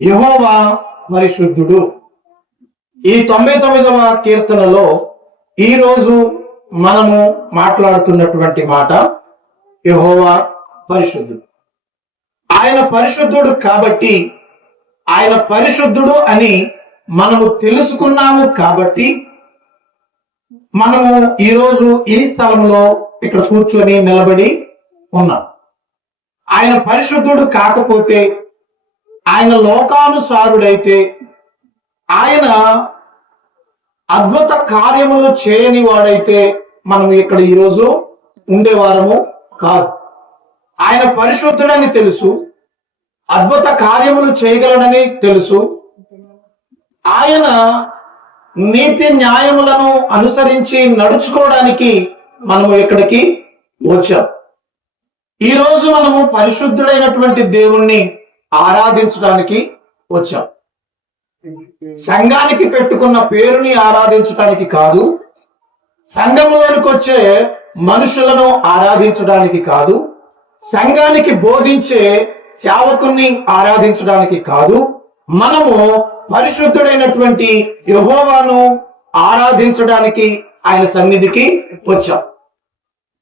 యెహోవా పరిశుద్ధుడు. ఈ 99వ కీర్తనలో ఈరోజు మనము మాట్లాడుతున్నటువంటి మాట యెహోవా పరిశుద్ధుడు. ఆయన పరిశుద్ధుడు కాబట్టి, ఆయన పరిశుద్ధుడు అని మనము తెలుసుకున్నాము కాబట్టి మనము ఈరోజు ఈ స్థలంలో ఇక్కడ కూర్చొని నిలబడి ఉన్నాం. ఆయన పరిశుద్ధుడు కాకపోతే, ఆయన లోకానుసారుడైతే, ఆయన అద్భుత కార్యములు చేయని వాడైతే మనం ఇక్కడ ఈరోజు ఉండేవారము కాదు. ఆయన పరిశుద్ధుడని తెలుసు, అద్భుత కార్యములు చేయగలడని తెలుసు, ఆయన నీతి న్యాయములను అనుసరించి నడుచుకోవడానికి మనము ఇక్కడికి వచ్చాం. ఈరోజు మనము పరిశుద్ధుడైనటువంటి దేవుణ్ణి ఆరాధించడానికి వచ్చాం. సంఘానికి పెట్టుకున్న పేరుని ఆరాధించడానికి కాదు, సంఘములోనికి వచ్చే మనుషులను ఆరాధించడానికి కాదు, సంఘానికి బోధించే సేవకుని ఆరాధించడానికి కాదు, మనము పరిశుద్ధుడైనటువంటి యెహోవాను ఆరాధించడానికి ఆయన సన్నిధికి వచ్చాం.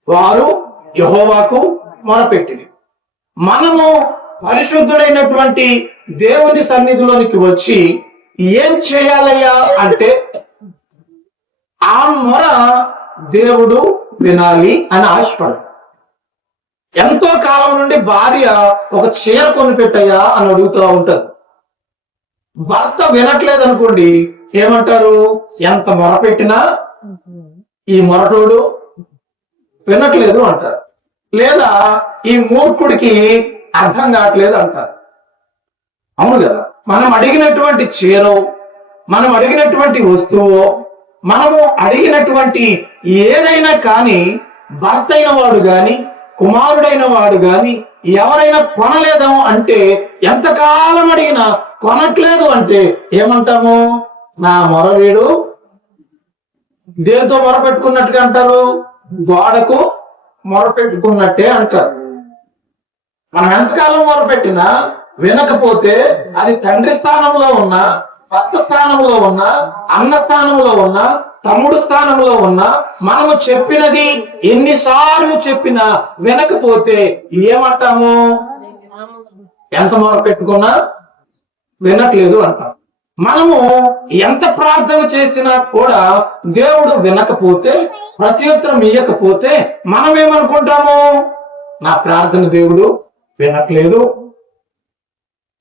వారు యెహోవాకు మొరపెట్టిరి. మనము పరిశుద్ధుడైనటువంటి దేవుని సన్నిధిలోనికి వచ్చి ఏం చేయాలయ్యా అంటే, ఆ మొర దేవుడు వినాలి అని ఆశపడు. ఎంతో కాలం నుండి భార్య ఒక చీర కొనిపెట్టయ్యా అని అడుగుతూ ఉంటారు. భర్త వినట్లేదు అనుకోండి, ఏమంటారు? ఎంత మొరపెట్టినా ఈ మొరటోడు వినట్లేదు అంటారు, లేదా ఈ మూర్ఖుడికి అర్థం కావట్లేదు అంటారు. అవును కదా? మనం అడిగినటువంటి చీరో, మనం అడిగినటువంటి వస్తువు, మనము అడిగినటువంటి ఏదైనా కానీ భర్త అయిన వాడు గాని, కుమారుడైన వాడు గాని ఎవరైనా కొనలేదేమో అంటే, ఎంతకాలం అడిగినా కొనట్లేదు అంటే ఏమంటాము? నా మొర వీడు దేంతో మొరపెట్టుకున్నట్టుగా అంటారు? గోడకు మొరపెట్టుకున్నట్టే అంటారు. మనం ఎంతకాలం మొరపెట్టినా వినకపోతే అది తండ్రి స్థానంలో ఉన్నా, భర్త స్థానంలో ఉన్నా, అన్న స్థానంలో ఉన్నా, తమ్ముడు స్థానంలో ఉన్నా, మనము చెప్పినది ఎన్నిసార్లు చెప్పినా వినకపోతే ఏమంటాము? ఎంత మొరపెట్టుకున్నా వినట్లేదు అంటాం. మనము ఎంత ప్రార్థన చేసినా కూడా దేవుడు వినకపోతే, ప్రత్యుత్తరం ఇయ్యకపోతే మనమేమనుకుంటాము? నా ప్రార్థన దేవుడు వినట్లేదు.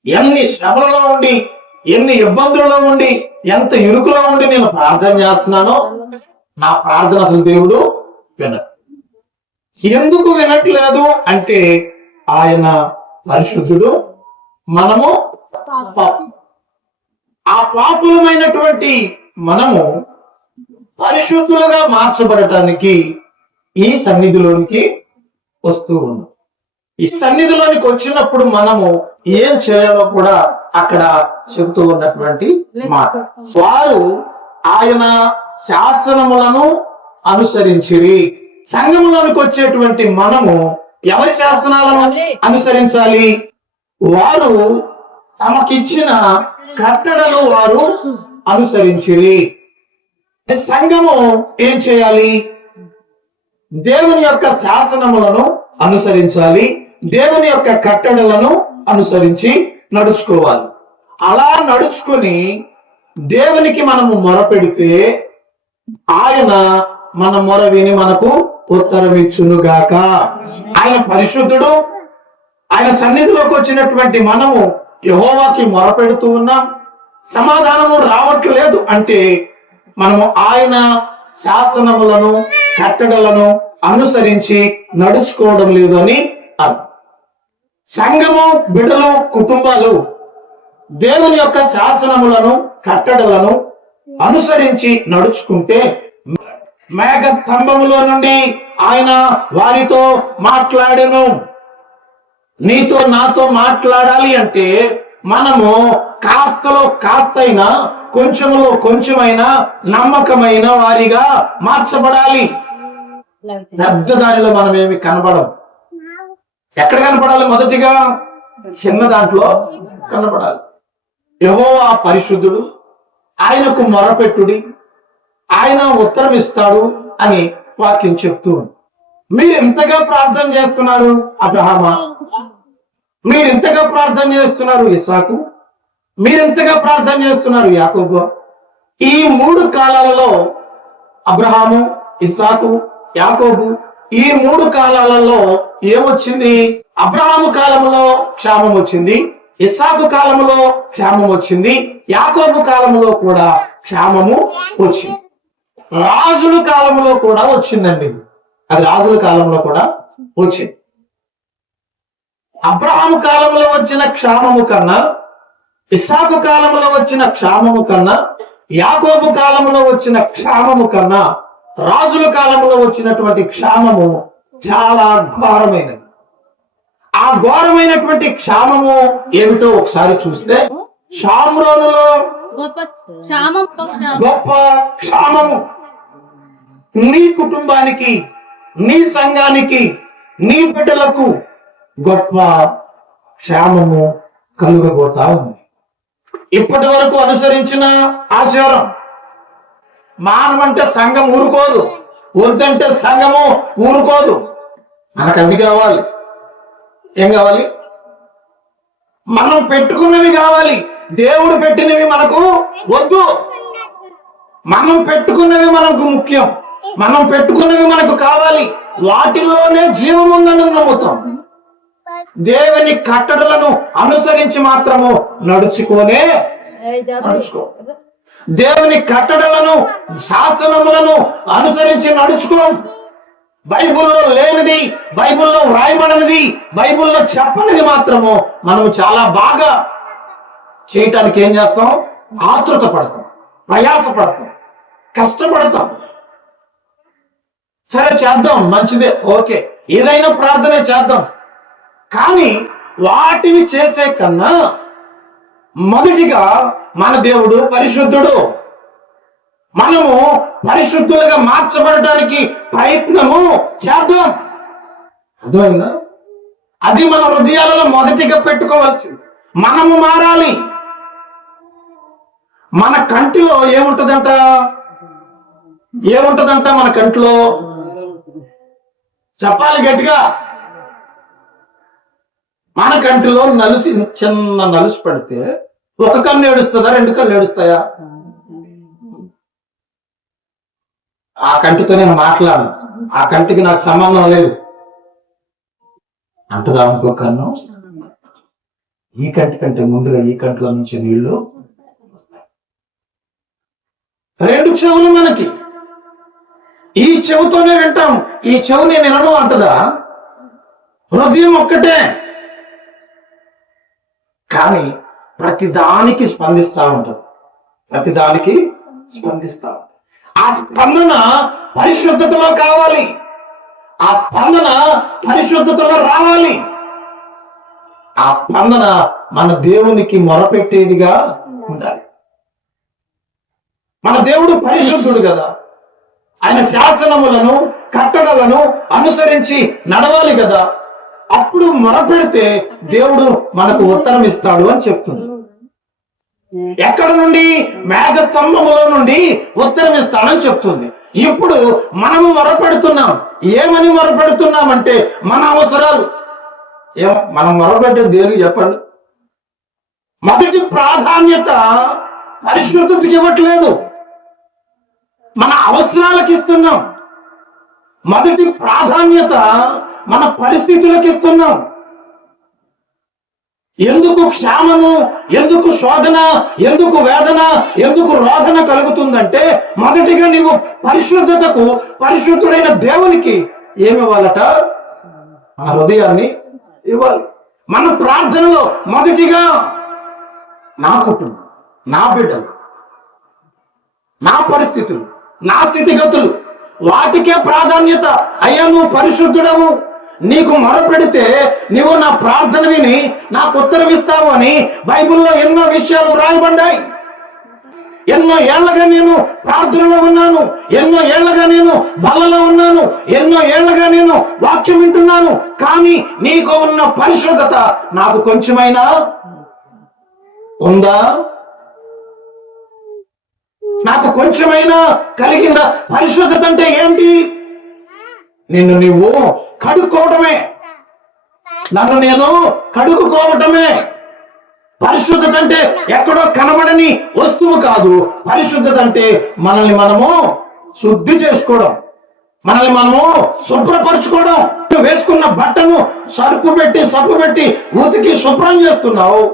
ఎన్ని శ్రమలలో ఉండి, ఎన్ని ఇబ్బందులలో ఉండి, ఎంత ఇరుకులో ఉండి నేను ప్రార్థన చేస్తున్నానో నా ప్రార్థన అసలు దేవుడు వినడు. ఎందుకు వినట్లేదు అంటే, ఆయన పరిశుద్ధుడు, మనము పాపం. ఆ పాపులమైనటువంటి మనము పరిశుద్ధులుగా మార్చబడటానికి ఈ సన్నిధిలోనికి వస్తూ ఉన్నాం. ఈ సన్నిధిలోనికి వచ్చినప్పుడు మనము ఏం చేయాలో కూడా అక్కడ చెబుతూ ఉన్నటువంటి మాట. వారు ఆయన శాసనములను అనుసరించిరి. సంఘములోనికి వచ్చేటువంటి మనము ఎవరి శాసనాలను అనుసరించాలి? వారు తమకిచ్చిన కట్టడలు వారు అనుసరించిరి. సంఘము ఏం చేయాలి? దేవుని యొక్క శాసనములను అనుసరించాలి, దేవుని యొక్క కట్టడలను అనుసరించి నడుచుకోవాలి. అలా నడుచుకొని దేవునికి మనము మొరపెడితే ఆయన మన మొర విని మనకు ఉత్తరం ఇచ్చునుగాక. ఆయన పరిశుద్ధుడు. ఆయన సన్నిధిలోకి వచ్చినటువంటి మనము యెహోవాకి మొరపెడుతూ ఉన్నాం, సమాధానము రావట్లేదు అంటే మనము ఆయన శాసనములను కట్టడలను అనుసరించి నడుచుకోవడం లేదు అని అర్థం. సంఘము, బిడ్డలు, కుటుంబాలు దేవుని యొక్క శాసనములను కట్టడలను అనుసరించి నడుచుకుంటే, మేఘ స్తంభములో నుండి ఆయన వారితో మాట్లాడెను. నీతో నాతో మాట్లాడాలి అంటే మనము కాస్తలో కాస్తైనా, కొంచెములో కొంచెమైనా నమ్మకమైన వారిగా మార్చబడాలి. పెద్ద దానిలో మనం ఏమి కనబడం. ఎక్కడ కనపడాలి? మొదటిగా చిన్న దాంట్లో కనపడాలి. యెహోవా పరిశుద్ధుడు, ఆయనకు మొరపెట్టుడి, ఆయన ఉత్తరం ఇస్తాడు అని వాక్యం చెప్తూ ఉంది. మీరు ఎంతగా ప్రార్థన చేస్తున్నారు అబ్రహామా? మీరు ఎంతగా ప్రార్థన చేస్తున్నారు ఇస్సాకు? మీరు ఎంతగా ప్రార్థన చేస్తున్నారు యాకోబు? ఈ 3 కాలాలలో అబ్రహాము, ఇస్సాకు, యాకోబు, ఈ 3 కాలాలలో ఏమొచ్చింది? అబ్రహాము కాలంలో క్షామం వచ్చింది, ఇస్సాకు కాలంలో క్షామం వచ్చింది, యాకోబు కాలంలో కూడా క్షామము వచ్చింది. రాజుల కాలంలో కూడా వచ్చిందండి. అది రాజుల కాలంలో కూడా వచ్చింది. అబ్రహాము కాలంలో వచ్చిన క్షామము కన్నా, ఇస్సాకు కాలంలో వచ్చిన క్షామము కన్నా, యాకోబు కాలంలో వచ్చిన క్షామము కన్నా రాజుల కాలంలో వచ్చినటువంటి క్షామము చాలా ఘోరమైనది. ఆ ఘోరమైనటువంటి క్షామము ఏమిటో ఒకసారి చూస్తే, షామ్రోనులో గొప్ప క్షామము నీ కుటుంబానికి, నీ సంఘానికి, నీ బిడ్డలకు గొప్ప క్షామము కలుగబోతా ఉంది. ఇప్పటి వరకు అనుసరించిన ఆచారం, మానమంటే సంఘం ఊరుకోదు, వద్దంటే సంఘము ఊరుకోదు. మనకు అవి కావాలి. ఏం కావాలి? మనం పెట్టుకున్నవి కావాలి. దేవుడు పెట్టినవి మనకు వద్దు. మనం పెట్టుకున్నవి మనకు ముఖ్యం. మనం పెట్టుకున్నవి మనకు కావాలి. వాటిలోనే జీవం ఉందని నమ్ముతాం. దేవుని కట్టడలను అనుసరించి మాత్రము నడుచుకో. దేవుని కట్టడలను, శాసనములను అనుసరించి నడుచుకోం. బైబిల్లో లేనిది, బైబిల్లో వ్రాయబడినది, బైబిల్లో చెప్పనిది మాత్రము మనము చాలా బాగా చేయటానికి ఏం చేస్తాం? ఆతృత పడతాం, ప్రయాస పడతాం, కష్టపడతాం. సరే చేద్దాం, మంచిదే, ఓకే, ఏదైనా ప్రార్థనే చేద్దాం. కానీ వాటిని చేసే కన్నా మొదటిగా మన దేవుడు పరిశుద్ధుడు. మనము పరిశుద్ధులుగా మార్చబడటానికి ప్రయత్నము చేద్దాం. అర్థమైందా? అది మన హృదయాలలో మొదటిగా పెట్టుకోవాల్సింది. మనము మారాలి. మన కంటిలో ఏముంటదంట? మన కంటిలో చెప్పాలి గట్టిగా. మన కంటిలో నలుసి, చిన్న నలుసు పడితే ఒక కన్ను ఏడుస్తుందా, 2 కళ్ళు ఏడుస్తాయా? ఆ కంటితో నేను మాట్లాడను, ఆ కంటికి నాకు సంబంధం లేదు అంటదా ఇంకో కన్ను. ఈ కంటి కంటే ముందుగా ఈ కంటిలో నుంచి నీళ్లు. 2 చెవులు మనకి. ఈ చెవుతోనే వింటాం, ఈ చెవు నేను వినను అంటదా? హృదయం ఒక్కటే, కానీ ప్రతిదానికి స్పందిస్తా ఉంటుంది. ప్రతిదానికి స్పందిస్తా ఉంటుంది. ఆ స్పందన పరిశుద్ధతలో కావాలి. ఆ స్పందన పరిశుద్ధతలో రావాలి. ఆ స్పందన మన దేవునికి మొరపెట్టేదిగా ఉండాలి. మన దేవుడు పరిశుద్ధుడు కదా, ఆయన శాసనములను, కట్టడలను అనుసరించి నడవాలి కదా. అప్పుడు మొరపెడితే దేవుడు మనకు ఉత్తరం ఇస్తాడు అని చెప్తుంది. ఎక్కడ నుండి? మేఘ స్తంభములో నుండి ఉత్తరం ఇస్తాడని చెప్తుంది. ఇప్పుడు మనము మొరపెడుతున్నాం. ఏమని మొరపెడుతున్నామంటే మన అవసరాలు. మనం మొరపెట్టే దేనికి చెప్పండి? మొదటి ప్రాధాన్యత పరిశుద్ధతకి ఇవ్వట్లేదు, మన అవసరాలకు ఇస్తున్నాం. మొదటి ప్రాధాన్యత మన పరిస్థితులకు ఇస్తున్నాం. ఎందుకు క్షామము, ఎందుకు శోధన, ఎందుకు వేదన, ఎందుకు రోదన కలుగుతుందంటే మొదటిగా నీవు పరిశుద్ధతకు, పరిశుద్ధుడైన దేవునికి ఏమి ఇవ్వాలట? మన హృదయాన్ని ఇవ్వాలి. మన ప్రార్థనలో మొదటిగా నా కుటుంబం, నా బిడ్డలు, నా పరిస్థితులు, నా స్థితిగతులు, వాటికే ప్రాధాన్యత. అయ్యా నువ్వు పరిశుద్ధుడవు, నీకు మొరపెడితే నీవు నా ప్రార్థన విని నాకు ఉత్తరం ఇస్తావు అని బైబిల్లో ఎన్నో విషయాలు రాయబడ్డాయి. ఎన్నో ఏళ్లగా నేను ప్రార్థనలో ఉన్నాను, ఎన్నో ఏళ్లగా నేను బలలో ఉన్నాను, ఎన్నో ఏళ్లగా నేను వాక్యం వింటున్నాను. కానీ నీకు ఉన్న పరిశుద్ధత నాకు కొంచెమైనా ఉందా? నాకు కొంచెమైనా కలిగిందా? పరిశుద్ధత అంటే ఏంటి? నిన్ను నువ్వు కడుక్కోవటమే, నన్ను నేను కడుక్కోవటమే. పరిశుద్ధత అంటే ఎక్కడో కనబడని వస్తువు కాదు. పరిశుద్ధత అంటే మనల్ని మనము శుద్ధి చేసుకోవడం, మనల్ని మనము శుభ్రపరచుకోవడం. వేసుకున్న బట్టను సరుపు పెట్టి ఉతికి శుభ్రం చేస్తున్నావు.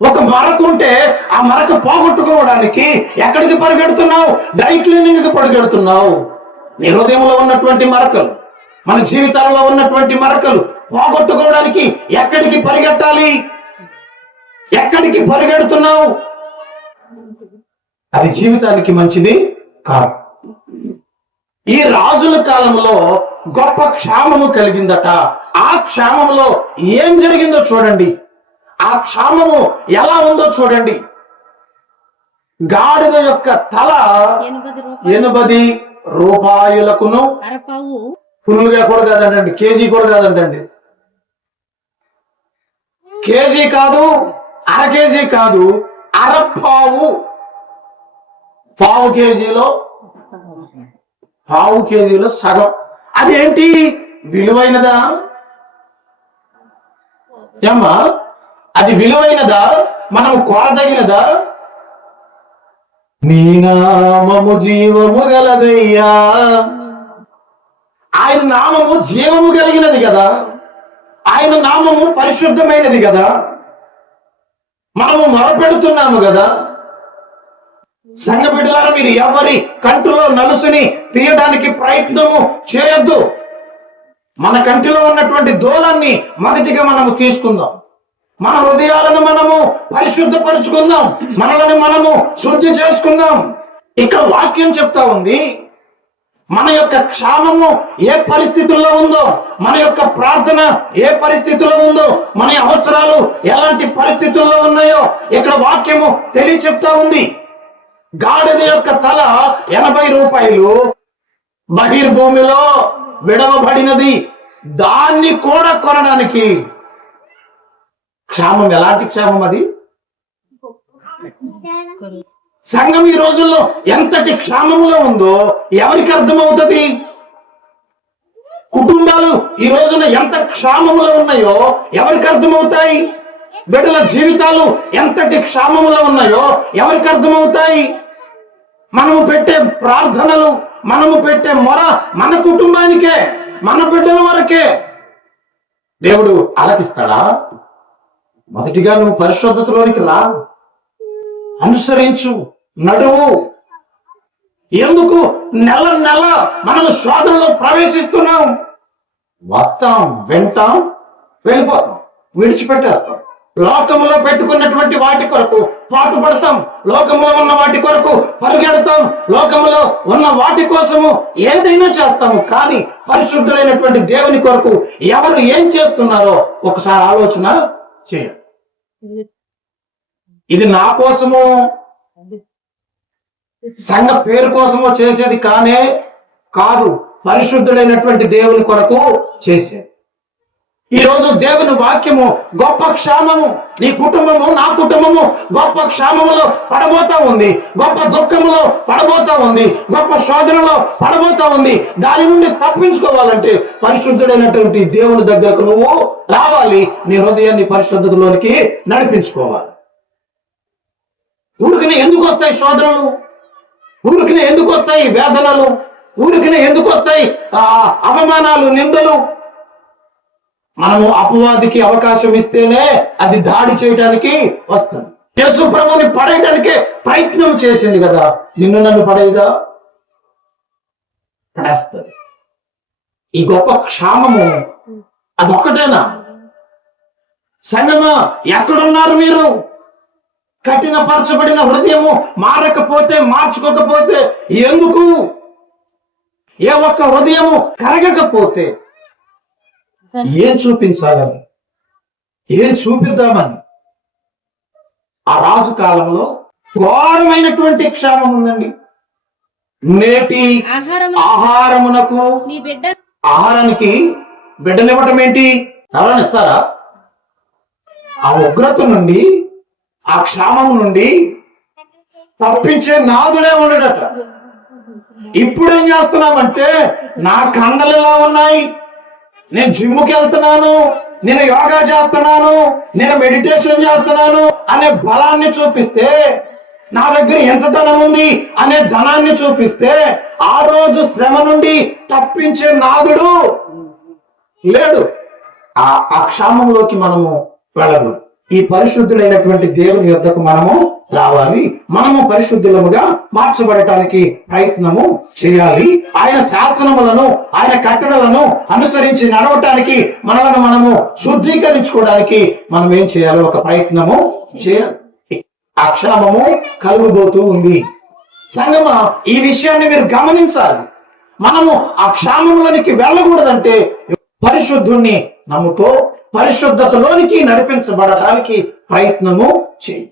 ఒక మరక ఉంటే ఆ మరక పోగొట్టుకోవడానికి ఎక్కడికి పరిగెడుతున్నావు? డ్రై క్లీనింగ్ కి పరిగెడుతున్నావు. నీ హృదయంలో ఉన్నటువంటి మరకలు, మన జీవితాలలో ఉన్నటువంటి మరకలు పోగొట్టుకోవడానికి ఎక్కడికి పరిగెట్టాలి? ఎక్కడికి పరిగెడుతున్నావు? అది జీవితానికి మంచిది కాదు. ఈ రాజుల కాలంలో గొప్ప క్షామము కలిగిందట. ఆ క్షామంలో ఏం జరిగిందో చూడండి. ఆ క్షామము ఎలా ఉందో చూడండి. గాడిద యొక్క తల 80 రూపాయలకును, ఫుల్గా కూడా కాదంటండి, కేజీ కూడా కాదంటండి, కేజీ కాదు, అర కేజీ కాదు, అరపావు. పావు కేజీలో సగం. అదేంటి? విలువైనదా ఏమ్మా? అది విలువైనదా? మనము కోరదగినదా? నీ నామము జీవము గలదయ్యా. ఆయన నామము జీవము కలిగినది కదా, ఆయన నామము పరిశుద్ధమైనది కదా, మనము మొరపెడుతున్నాము కదా. సంఘ బిడ్డలారా, మీరు ఎవరి కంటిలో నలుసుని తీయడానికి ప్రయత్నము చేయొద్దు. మన కంటిలో ఉన్నటువంటి దూలాన్ని మొదటిగా మనము తీసుకుందాం. మన హృదయాలను మనము పరిశుద్ధపరుచుకుందాం, మనల్ని మనము శుద్ధి చేసుకుందాం. ఇక్కడ వాక్యం చెప్తా ఉంది, మన యొక్క క్షామము ఏ పరిస్థితుల్లో ఉందో, మన యొక్క ప్రార్థన ఏ పరిస్థితుల్లో ఉందో, మన అవసరాలు ఎలాంటి పరిస్థితుల్లో ఉన్నాయో ఇక్కడ వాక్యము చెప్తా ఉంది. గాడిద యొక్క తల 80 రూపాయలు బహిర్భూమిలో విడవబడినది. దాన్ని కూడా కొనడానికి క్షామం. ఎలాంటి క్షామం అది? సంఘం ఈ రోజుల్లో ఎంతటి క్షామంలో ఉందో ఎవరికి అర్థమవుతుంది? కుటుంబాలు ఈ రోజున ఎంత క్షామములో ఉన్నాయో ఎవరికి అర్థమవుతాయి? బిడ్డల జీవితాలు ఎంతటి క్షామములో ఉన్నాయో ఎవరికి అర్థమవుతాయి? మనము పెట్టే ప్రార్థనలు, మనము పెట్టే మొర మన కుటుంబానికే, మన బిడ్డల వరకే దేవుడు ఆలకిస్తాడా? మొదటిగా నువ్వు పరిశుద్ధతలోనికి రా, అనుసరించు, నడువు. ఎందుకు నెల మనం శోధనలో ప్రవేశిస్తున్నాం? వస్తాం, వింటాం, వెళ్ళిపోతాం, విడిచిపెట్టేస్తాం. లోకములో పెట్టుకున్నటువంటి వాటి కొరకు పాటుపడతాం, లోకములో ఉన్న వాటి కొరకు పరుగెడతాం, లోకములో ఉన్న వాటి కోసము ఏదైనా చేస్తాము. కానీ పరిశుద్ధులైనటువంటి దేవుని కొరకు ఎవరు ఏం చేస్తున్నారో ఒకసారి ఆలోచన చేయండి. ఇది నా కోసమో, సంఘ పేరు కోసమో చేసేది కాదు, పరిశుద్ధుడైనటువంటి దేవుని కొరకు చేసేది. ఈ రోజు దేవుని వాక్యము గొప్ప క్షామము, నీ కుటుంబము, నా కుటుంబము గొప్ప క్షామములో పడబోతా ఉంది, గొప్ప దుఃఖములో పడబోతా ఉంది, గొప్ప శోధనలో పడబోతా ఉంది. దాని నుండి తప్పించుకోవాలంటే పరిశుద్ధుడైనటువంటి దేవుని దగ్గరకు నువ్వు రావాలి, నీ హృదయాన్ని పరిశుద్ధతలోనికి నడిపించుకోవాలి. ఊరికనే ఎందుకు వస్తాయి శోధనలు? ఊరికనే ఎందుకు వస్తాయి వేదనలు? ఊరికనే ఎందుకు వస్తాయి అవమానాలు, నిందలు? మనము అపవాదికి అవకాశం ఇస్తేనే అది దాడి చేయడానికి వస్తుంది. యేసు ప్రభువుని పడేయడానికే ప్రయత్నం చేసింది కదా, నిన్ను నన్ను పడేదిగా పడేస్తుంది. ఈ గొప్ప క్షామము అదొక్కటేనా? సంగమా, ఎక్కడున్నారు మీరు? కఠినపరచబడిన హృదయము మారకపోతే, మార్చుకోకపోతే ఎందుకు? ఏ ఒక్క హృదయము కరగకపోతే ఏం చూపించాలని, ఏం చూపిద్దామని? ఆ రాజు కాలంలో ఘోరమైనటువంటి క్షామం ఉందండి. నేటి ఆహారమునకు, ఆహారానికి బిడ్డనివ్వటం ఏంటి? ఎవరైనా ఇస్తారా? ఆ ఉగ్రత నుండి, ఆ క్షామం నుండి తప్పించే నాదుడే ఉండడట. ఇప్పుడు ఏం చేస్తున్నామంటే నా కండలు ఎలా ఉన్నాయి, నేను జిమ్కి వెళ్తున్నాను, నేను యోగా చేస్తున్నాను, నేను మెడిటేషన్ చేస్తున్నాను అనే బలాన్ని చూపిస్తే, నా దగ్గర ఎంత ధనం ఉంది అనే ధనాన్ని చూపిస్తే, ఆ రోజు శ్రమ నుండి తప్పించే నాదుడు లేడు. ఆ క్షామంలోకి మనము వెళ్ళదు. ఈ పరిశుద్ధుడైనటువంటి దేవుని యొద్దకు మనము రావాలి. మనము పరిశుద్ధులముగా మార్చబడటానికి ప్రయత్నము చేయాలి. ఆయన శాసనములను, ఆయన కట్టడలను అనుసరించి నడవటానికి, మనలను మనము శుద్ధీకరించుకోవడానికి మనం ఏం చేయాలి? ఒక ప్రయత్నము చేయాలి. ఆ క్షామము కలుగుబోతూ ఉంది. సంగమా, ఈ విషయాన్ని మీరు గమనించాలి. మనము ఆ క్షామంలోనికి వెళ్ళకూడదంటే పరిశుద్ధుణ్ణి నమ్ముకో, పరిశుద్ధతలోనికి నడిపించబడటానికి ప్రయత్నము చేయి.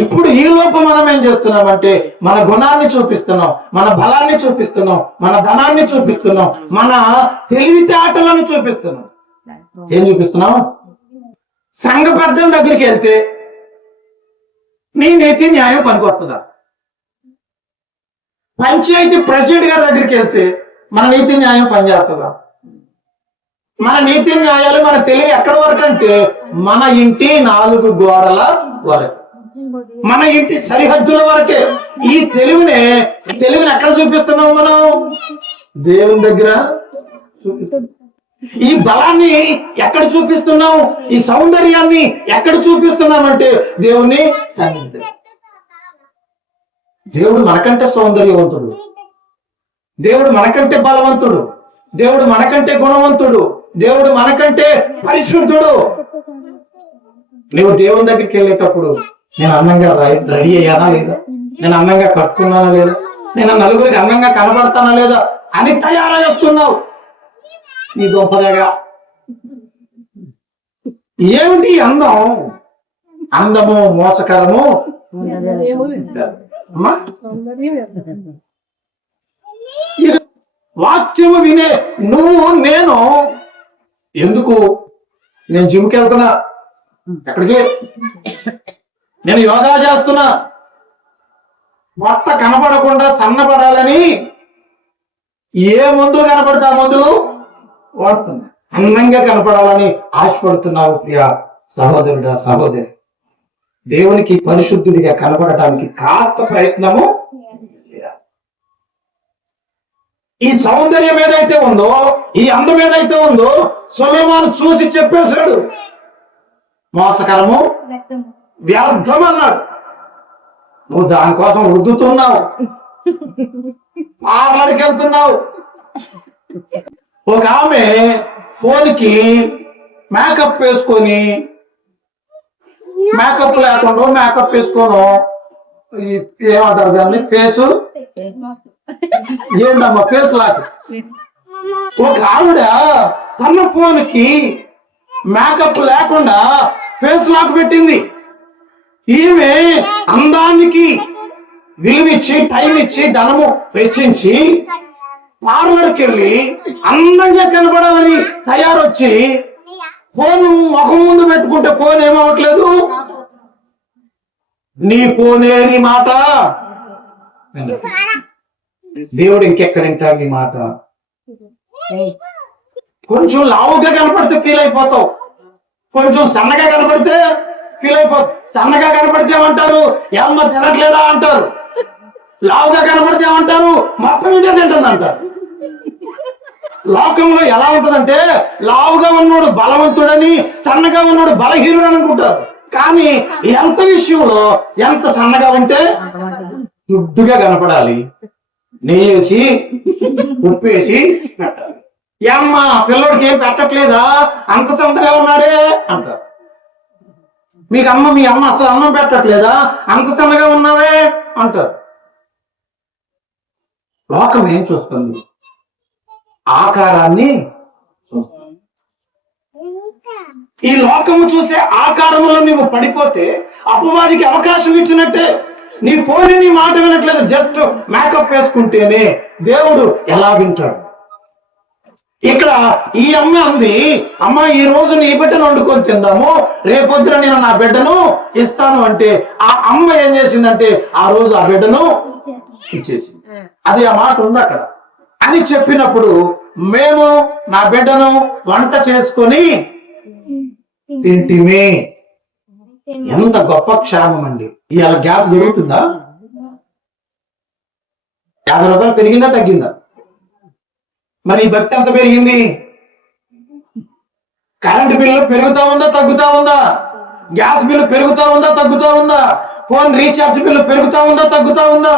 ఇప్పుడు ఈ లోపు మనం ఏం చేస్తున్నామంటే మన గుణాన్ని చూపిస్తున్నాం, మన బలాన్ని చూపిస్తున్నాం, మన ధనాన్ని చూపిస్తున్నాం, మన తెలివితేటలను చూపిస్తున్నాం. ఏం చూపిస్తున్నాం? సంఘ పెద్దల దగ్గరికి వెళ్తే నీ నీతి న్యాయం పనికొస్తుందా? పంచాయతీ ప్రెసిడెంట్ గారి దగ్గరికి వెళ్తే మన నీతి న్యాయం పనిచేస్తుందా? మన నీతి న్యాయాలు, మన తెలివి ఎక్కడి వరకు అంటే మన ఇంటి 4 గోడల వరకు, మన ఇంటి సరిహద్దుల వరకే. ఈ తెలివిని ఎక్కడ చూపిస్తున్నాం మనం? దేవుని దగ్గర చూపిస్తున్నాం. ఈ బలాన్ని ఎక్కడ చూపిస్తున్నాం? ఈ సౌందర్యాన్ని ఎక్కడ చూపిస్తున్నామంటే దేవుని సన్నిధి. దేవుడు మనకంటే సౌందర్యవంతుడు, దేవుడు మనకంటే బలవంతుడు, దేవుడు మనకంటే గుణవంతుడు, దేవుడు మనకంటే పరిశుద్ధుడు. నువ్వు దేవుని దగ్గరికి వెళ్ళేటప్పుడు నేను అందంగా రెడీ అయ్యానా లేదా, నేను అందంగా కట్టుకున్నానా లేదా, నేను నలుగురికి అందంగా కనబడతానా లేదా అని తయారయ్యేస్తున్నావు. నీ గొప్పగా ఏమిటి అందం? అందము మోసకరము. వాక్యము వినే నువ్వు నేను ఎందుకు? నేను జిమ్కి వెళ్తున్నా, ఎక్కడికి? నేను యోగా చేస్తున్నా, మొట్ట కనపడకుండా సన్నపడాలని ఏ మందులు కనపడితే ఆ మందులు వాడుతున్నా. అందంగా కనపడాలని ఆశపడుతున్నావు ప్రియ సహోదరుడా, సహోదరి. దేవునికి పరిశుద్ధుడిగా కనపడటానికి కాస్త ప్రయత్నము. ఈ సౌందర్యం ఏదైతే ఉందో, ఈ అందం ఏదైతే ఉందో సొలొమోను చూసి చెప్పేశాడు, మోసకరము, వ్యర్థం అన్నాడు. నువ్వు దానికోసం రుద్దుతున్నావు, పార్లర్కి వెళ్తున్నావు. ఒక ఆమె ఫోన్కి మేకప్ వేసుకొని, మేకప్ లేకుండా మేకప్ వేసుకోను, ఏమంటారు దాన్ని, ఫేసు ఏంటమ్మా, ఫేస్ లాక్. ఒక ఆవిడ తన ఫోన్కి మేకప్ లేకుండా ఫేస్ లాక్ పెట్టింది. ఈమె అందానికి విలువిచ్చి, టైం ఇచ్చి, ధనము వెచ్చించి పార్లర్కి వెళ్ళి అందంగా కనపడాలని తయారొచ్చి ఫోన్ ముఖం ముందు పెట్టుకుంటే ఫోన్ ఏమవట్లేదు. నీ ఫోనే నీ మాట. దేవుడు ఇంకెక్కడ వింటాడు నీ మాట? కొంచెం లావుగా కనపడితే ఫీల్ అయిపోతావు, కొంచెం సన్నగా కనపడితే ఫీల్ అయిపోతావు. సన్నగా కనపడితే ఏమంటారు? ఏమన్నా తినట్లేదా అంటారు. లావుగా కనపడితే ఏమంటారు? మొత్తం ఇదే తింటుంది అంటారు. లోకంలో ఎలా ఉంటుందంటే లావుగా ఉన్నోడు బలవంతుడని, సన్నగా ఉన్నోడు బలహీనుడు అని అనుకుంటారు. కానీ ఎంత విషయంలో ఎంత సన్నగా ఉంటే దుడ్డుగా కనపడాలి, నెయ్యేసి ఉప్పేసి పెట్టాలి. ఏమ్మా పిల్లోడికి ఏం పెట్టట్లేదా, అంత సన్నగా ఉన్నాడే అంటారు. మీ అమ్మ అసలు అన్నం పెట్టట్లేదా, అంత సన్నగా ఉన్నావే అంటారు. లోకం ఏం చూస్తుంది? ఆకారాన్ని చూస్తుంది. ఈ లోకము చూసే ఆకారంలో నువ్వు పడిపోతే అపవాదికి అవకాశం ఇచ్చినట్టే. నీ ఫోన్ నీ మాట వినట్లేదు, జస్ట్ మేకప్ వేసుకుంటేనే దేవుడు ఎలా వింటాడు? ఇక్కడ ఈ అమ్మ అంది, అమ్మ ఈ రోజు నీ బిడ్డను వండుకొని తిందాము, రేపొద్దున నేను నా బిడ్డను ఇస్తాను అంటే ఆ అమ్మ ఏం చేసిందంటే ఆ రోజు ఆ బిడ్డను ఇచ్చేసింది. అది ఆ మాట ఉంది అక్కడ. అని చెప్పినప్పుడు మేము నా బిడ్డను వంట చేసుకొని తింటిమే. ఎంత గొప్ప క్షేమం అండి. ఇవాళ గ్యాస్ దొరుకుతుందా? 50 రూపాయలు పెరిగిందా తగ్గిందా? మరి ఈ భక్తి ఎంత పెరిగింది? కరెంట్ బిల్లు పెరుగుతా ఉందా తగ్గుతా ఉందా? గ్యాస్ బిల్లు పెరుగుతా ఉందా తగ్గుతా ఉందా? ఫోన్ రీఛార్జ్ బిల్లు పెరుగుతా ఉందా తగ్గుతా ఉందా?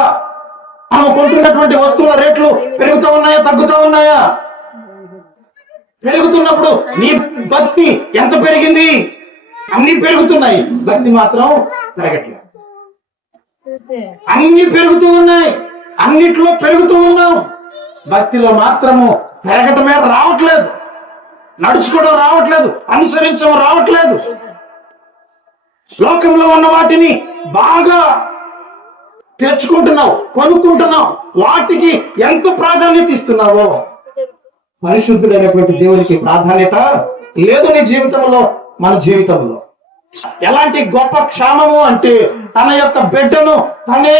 మనం కొంటున్నటువంటి వస్తువుల రేట్లు పెరుగుతా ఉన్నాయా తగ్గుతా ఉన్నాయా? పెరుగుతున్నప్పుడు నీ భక్తి ఎంత పెరిగింది? అన్ని పెరుగుతున్నాయి, భక్తి మాత్రం పెరగట్లేదు. అన్ని పెరుగుతూ ఉన్నాయి, అన్నిట్లో పెరుగుతూ ఉన్నాం, భక్తిలో మాత్రము పెరగటమే రావట్లేదు, నడుచుకోవడం రావట్లేదు, అనుసరించడం రావట్లేదు. లోకంలో ఉన్న వాటిని బాగా తెచ్చుకుంటున్నావు, కొనుక్కుంటున్నావు, వాటికి ఎంత ప్రాధాన్యత ఇస్తున్నావో పరిశుద్ధుడైనటువంటి దేవునికి ప్రాధాన్యత లేదు నీ జీవితంలో. మన జీవితంలో ఎలాంటి గొప్ప క్షేమము అంటే తన యొక్క బిడ్డను తనే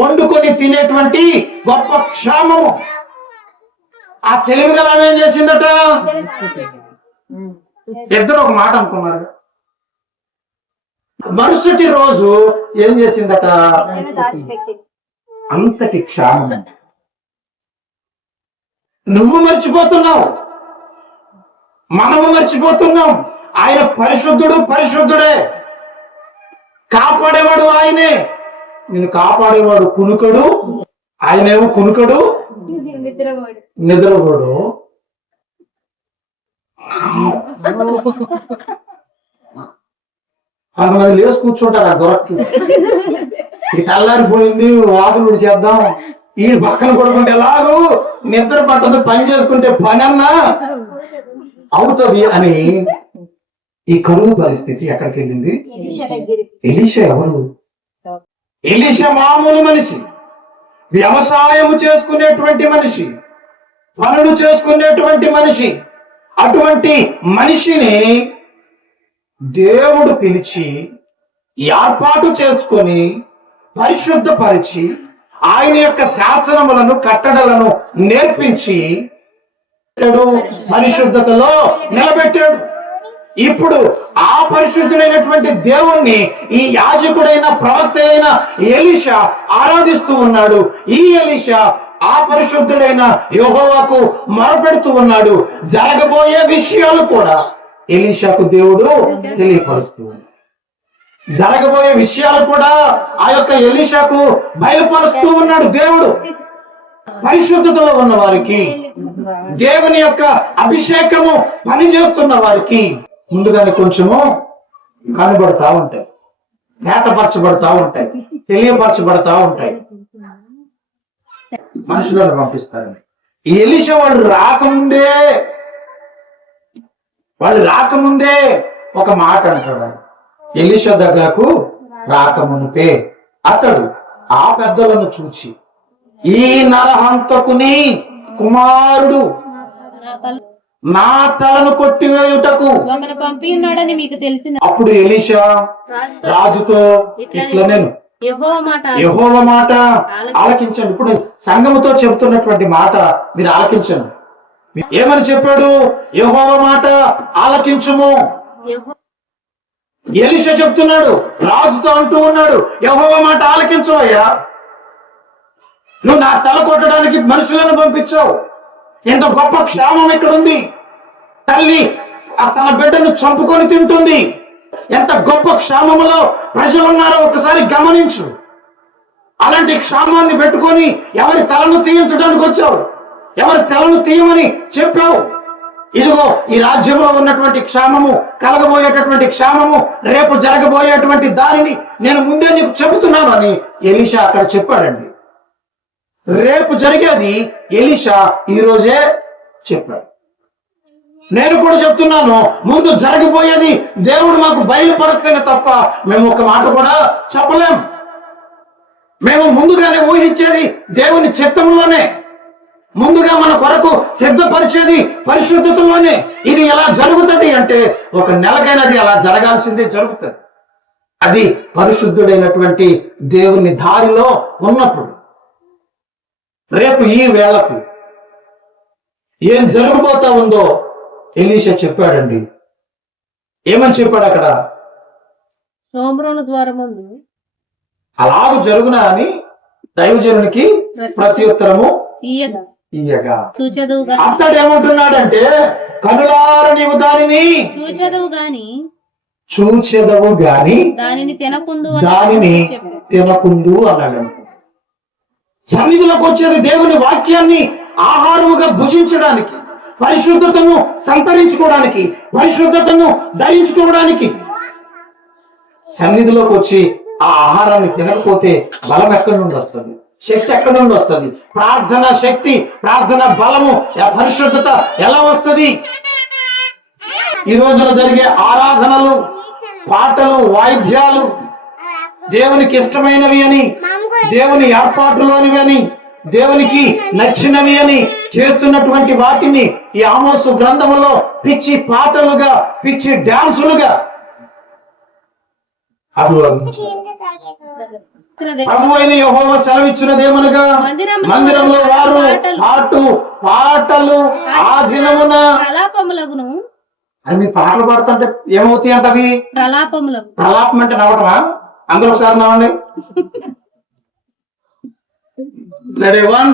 వండుకొని తినేటువంటి గొప్ప క్షేమము. ఆ తెలివిగా ఏం చేసిందట? ఇద్దరు ఒక మాట అనుకున్నారు. మరుసటి రోజు ఏం చేసిందట? అంతటి క్షేమం. నువ్వు మర్చిపోతున్నావు, మనము మర్చిపోతున్నాం. ఆయన పరిశుద్ధుడు, పరిశుద్ధుడే. కాపాడేవాడు ఆయనే. నేను కాపాడేవాడు కునుకడు, ఆయనేమో కునుకడు నిద్రపోడు. కొంతమంది లేచి కూర్చుంటారు ఆ దొరక్కి. ఈ తెల్లారిపోయింది, వాకులు చేద్దాం, ఈ పక్కన పడుకుంటే ఎలాగూ నిద్ర పట్టదు, పని చేసుకుంటే పని అన్నా అవుతుంది అని. ఈ కరువు పరిస్థితి ఎక్కడికి వెళ్ళింది? ఎలీషా ఎవరు? ఎలీషా మామూలు మనిషి, వ్యవసాయము చేసుకునేటువంటి మనిషి, పనులు చేసుకునేటువంటి మనిషి. అటువంటి మనిషిని దేవుడు పిలిచి ఏర్పాటు చేసుకొని పరిశుద్ధపరిచి ఆయన యొక్క శాసనములను కట్టడలను నేర్పించి పరిశుద్ధతలో నిలబెట్టాడు. ఇప్పుడు ఆ పరిశుద్ధుడైనటువంటి దేవుణ్ణి ఈ యాజకుడైన ప్రవక్త అయిన ఎలీషా ఆరాధిస్తూ ఉన్నాడు. ఈ ఎలీషా ఆ పరిశుద్ధుడైన యెహోవాకు మొరపెడుతూ ఉన్నాడు. జరగబోయే విషయాలు కూడా ఎలీషాకు దేవుడు తెలియపరుస్తూ ఉన్నాడు. జరగబోయే విషయాలు కూడా ఆ యొక్క ఎలీషాకు బయలుపరుస్తూ ఉన్నాడు దేవుడు. పరిశుద్ధతలో ఉన్న వారికి, దేవుని యొక్క అభిషేకము పనిచేస్తున్న వారికి ముందుగానే కొంచెము కనబడతా ఉంటాయి, ఏటపరచబడతా ఉంటాయి, తెలియపరచబడతా ఉంటాయి. మనుషులను పంపిస్తారని ఈ ఎలీషా వాళ్ళు రాకముందే ఒక మాట అంటాడు. ఎలీషా దగ్గరకు రాకముందే అతడు ఆ పెద్దలను చూచి, ఈ నరహంతకుని కుమారుడు నా తలను కొట్టివేయుటకు పంపి ఉన్నాడని మీకు తెలిసిన. అప్పుడు ఎలీషా రాజుతో ఇట్లా, నేను యెహోవా మాట ఆలకించండి. ఇప్పుడు సంఘముతో చెబుతున్నటువంటి మాట మీరు ఆలకించండి. ఏమని చెప్పాడు? యెహోవా మాట ఆలకించుము. ఎలీషా చెప్తున్నాడు, రాజుతో అంటూ ఉన్నాడు, యెహోవా మాట ఆలకించవయ్యా. నువ్వు నా తల కొట్టడానికి మనుషులను పంపించావు. ఎంత గొప్ప క్షేమం ఇక్కడ ఉంది. తల్లి తన బిడ్డను చంపుకొని తింటుంది. ఎంత గొప్ప క్షేమములో ప్రజలు ఉన్నారో ఒకసారి గమనించు. అలాంటి క్షేమాన్ని పెట్టుకొని ఎవరి తలను తీయించడానికి వచ్చావు? ఎవరి తలను తీయమని చెప్పావు? ఇదిగో ఈ రాజ్యంలో ఉన్నటువంటి క్షేమము, కలగబోయేటటువంటి క్షేమము, రేపు జరగబోయేటువంటి దారిని నేను ముందే నీకు చెబుతున్నాను అని ఎలీషా అక్కడ చెప్పాడండి. రేపు జరిగేది ఎలీషా ఈ రోజే చెప్పాడు. నేను కూడా చెప్తున్నాను, ముందు జరగబోయేది దేవుడు మాకు బయలుపరిస్తేనే తప్ప మేము ఒక మాట కూడా చెప్పలేం. మేము ముందుగానే ఊహించేది దేవుని చిత్తంలోనే. ముందుగా మన కొరకు సిద్ధపరిచేది పరిశుద్ధతలోనే. ఇది ఎలా జరుగుతుంది అంటే ఒక నెలకైనా అది అలా జరగాల్సిందే జరుగుతుంది. అది పరిశుద్ధుడైనటువంటి దేవుని దారిలో ఉన్నప్పుడు. రేపు ఈ వేళకు ఏం జరగబోతా ఉందో ఎలీషా చెప్పాడండి. ఏమని చెప్పాడు అక్కడ? సోమ్రోను ద్వారమందు అలాగూ జరుగునా అని దైవజనునికి ప్రత్యుత్తరము ఇయ్యగా అతడు ఏమంటున్నాడంటే, కనులార నీవు దానిని చూచెదవు గాని దానిని తినకుందు అన్నాడు. సన్నిధిలోకి వచ్చేది దేవుని వాక్యాన్ని ఆహారముగా భుజించడానికి, పరిశుద్ధతను సంతరించుకోవడానికి, పరిశుద్ధతను ధరించుకోవడానికి. సన్నిధిలోకి వచ్చి ఆ ఆహారాన్ని తినకపోతే బలం ఎక్కడి నుండి వస్తుంది? శక్తి ఎక్కడి నుండి వస్తుంది? ప్రార్థన శక్తి, ప్రార్థన బలము, పరిశుద్ధత ఎలా వస్తుంది? ఈ రోజున జరిగే ఆరాధనలు, పాటలు, వాయిద్యాలు దేవునికి ఇష్టమైనవి అని, దేవుని ఏర్పాటులోనివి అని, దేవునికి నచ్చినవి అని చేస్తున్నటువంటి వాటిని ఈ ఆమోసు గ్రంథములో పిచ్చి పాటలుగా, పిచ్చి డాన్సులుగా ప్రభు అయిన యెహోవా సెలవిచ్చినదేమనగా, మందిరంలో వారు పాటలు ఆ దినమున ప్రలాపములగును. అని మీ పాటలు పాడుతుంటే ఏమవుతాయి అంట అవి? ప్రలాపం అంటే నవ్వటమా? అందరూ ఒకసారి నవ్వండి. రెడీ 1.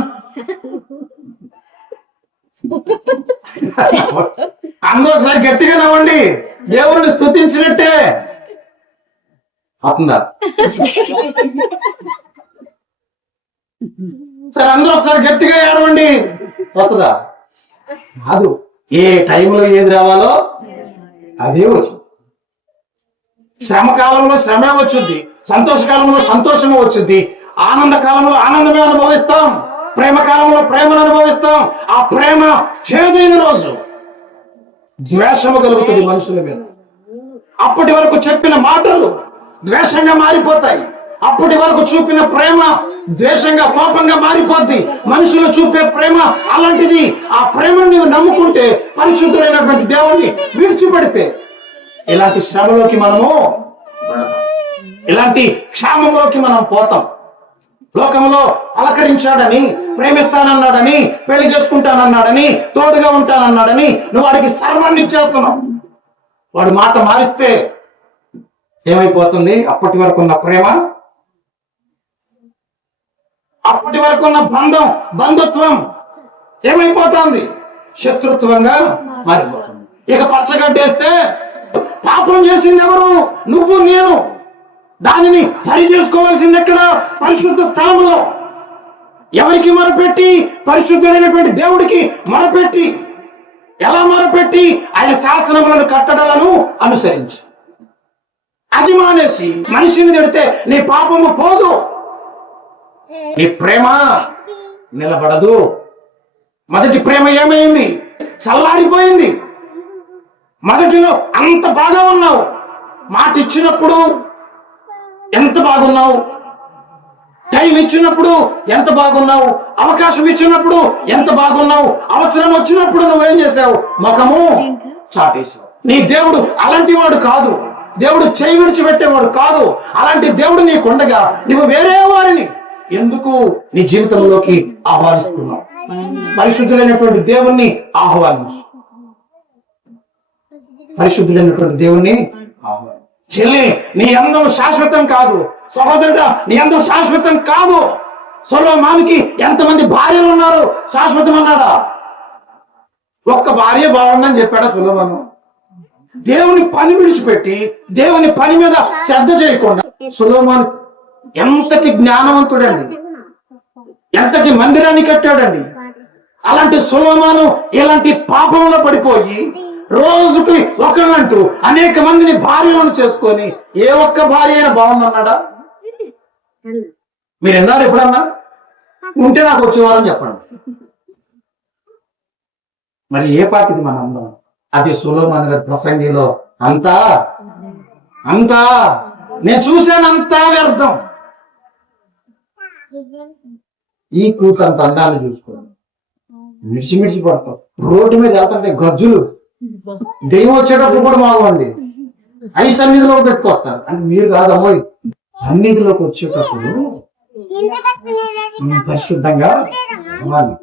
అందరూ ఒకసారి గట్టిగా నవ్వండి. దేవుడిని స్తుతించినట్టే అవుతుందా? సరే, అందరూ ఒకసారి గట్టిగా ఏడవండి. వస్తుందా? కాదు. ఏ టైంలో ఏది రావాలో అదే వచ్చు. శ్రమ కాలంలో శ్రమే వచ్చుద్ది, సంతోష కాలంలో సంతోషమే వచ్చుద్ది, ఆనంద కాలంలో ఆనందమే అనుభవిస్తాం, ప్రేమ కాలంలో ప్రేమను అనుభవిస్తాం. ఆ ప్రేమ చేదైన రోజు ద్వేషము కలుగుతుంది మనుషుల మీద. అప్పటి వరకు చెప్పిన మాటలు ద్వేషంగా మారిపోతాయి. అప్పటి వరకు చూపిన ప్రేమ ద్వేషంగా, కోపంగా మారిపోద్ది. మనుషులు చూపే ప్రేమ అలాంటిది. ఆ ప్రేమను నీవు నమ్ముకుంటే, పరిశుద్ధుడైనటువంటి దేవుణ్ణి విడిచిపెడితే, ఇలాంటి శ్రమలోకి మనము, ఇలాంటి క్షామంలోకి మనం పోతాం. లోకంలో అలకరించాడని, ప్రేమిస్తానన్నాడని, పెళ్లి చేసుకుంటానన్నాడని, తోడుగా ఉంటానన్నాడని నువ్వు వాడికి సర్వాన్ని ఇచ్చేస్తున్నావు. వాడు మాట మారిస్తే ఏమైపోతుంది? అప్పటి వరకు ఉన్న ప్రేమ, అప్పటి వరకు ఉన్న బంధం, బంధుత్వం ఏమైపోతుంది? శత్రుత్వంగా మారిపోతుంది. ఇక పచ్చగడ్డేస్తే పాపం చేసింది ఎవరు? నువ్వు, నేను. దానిని సరి చేసుకోవాల్సింది ఎక్కడ? పరిశుద్ధ స్థలంలో. ఎవరికి మొరపెట్టి? పరిశుద్ధుడైనటువంటి దేవుడికి మొరపెట్టి. ఎలా మొరపెట్టి? ఆయన శాసనములను, కట్టడలను అనుసరించి. అది మానేసి మనిషిని తిడితే నీ పాపము పోదు, నీ ప్రేమ నిలబడదు. మొదటి ప్రేమ ఏమైంది? చల్లారిపోయింది. మొదటిలో అంత బాగా ఉన్నావు, మాట ఇచ్చినప్పుడు ఎంత బాగున్నావు, టైం ఇచ్చినప్పుడు ఎంత బాగున్నావు, అవకాశం ఇచ్చినప్పుడు ఎంత బాగున్నావు, అవసరం వచ్చినప్పుడు నువ్వేం చేసావు? ముఖము చాటేశావు. నీ దేవుడు అలాంటి వాడు కాదు. దేవుడు చేయి విడిచిపెట్టేవాడు కాదు. అలాంటి దేవుడు నీకుండగా నువ్వు వేరే వారిని ఎందుకు నీ జీవితంలోకి ఆహ్వానిస్తున్నావు? పరిశుద్ధులైనటువంటి దేవుణ్ణి ఆహ్వానించు. పరిశుద్ధులైనటువంటి దేవుణ్ణి ఆహ్వానించు. చెల్లి, నీ అందం శాశ్వతం కాదు. సహోదరుడా, నీ అందం శాశ్వతం కాదు. సొలొమోనుకి ఎంతమంది భార్యలు ఉన్నారు? శాశ్వతం అన్నాడా? ఒక్క భార్య బాగుందని చెప్పాడా సొలొమోను? దేవుని పని విడిచిపెట్టి, దేవుని పని మీద శ్రద్ధ చేయకుండా సొలొమోను ఎంతటి జ్ఞానవంతుడండి, ఎంతటి మందిరాన్ని కట్టాడండి. అలాంటి సొలొమోను ఇలాంటి పాపంలో పడిపోయి రోజుకి ఒకళ్ళంటూ అనేక మందిని భార్యలను చేసుకొని ఏ ఒక్క భార్య అయినా బాగుందన్నాడా? మీరు ఎన్నారు ఎప్పుడన్నా? ఉంటే నాకు వచ్చేవారని చెప్పండి. మరి ఏ పాటిది మన అందం? అది సొలొమోను గారి ప్రసంగిలో అంతా నేను చూశాను, అంతా వ్యర్థం. ఈ కూర్చంత అందాన్ని చూసుకోండి. మిడిచి పడతాం. రోడ్డు మీద వెళ్తుంటే గజ్జులు, దెయ్యం వచ్చేటప్పుడు కూడా మాగండి అవి సన్నిధిలోకి పెట్టుకొస్తారు. అంటే మీరు కాదమ్మోయ్, సన్నిధిలోకి వచ్చేటప్పుడు పరిశుద్ధంగా అవ్వాలి,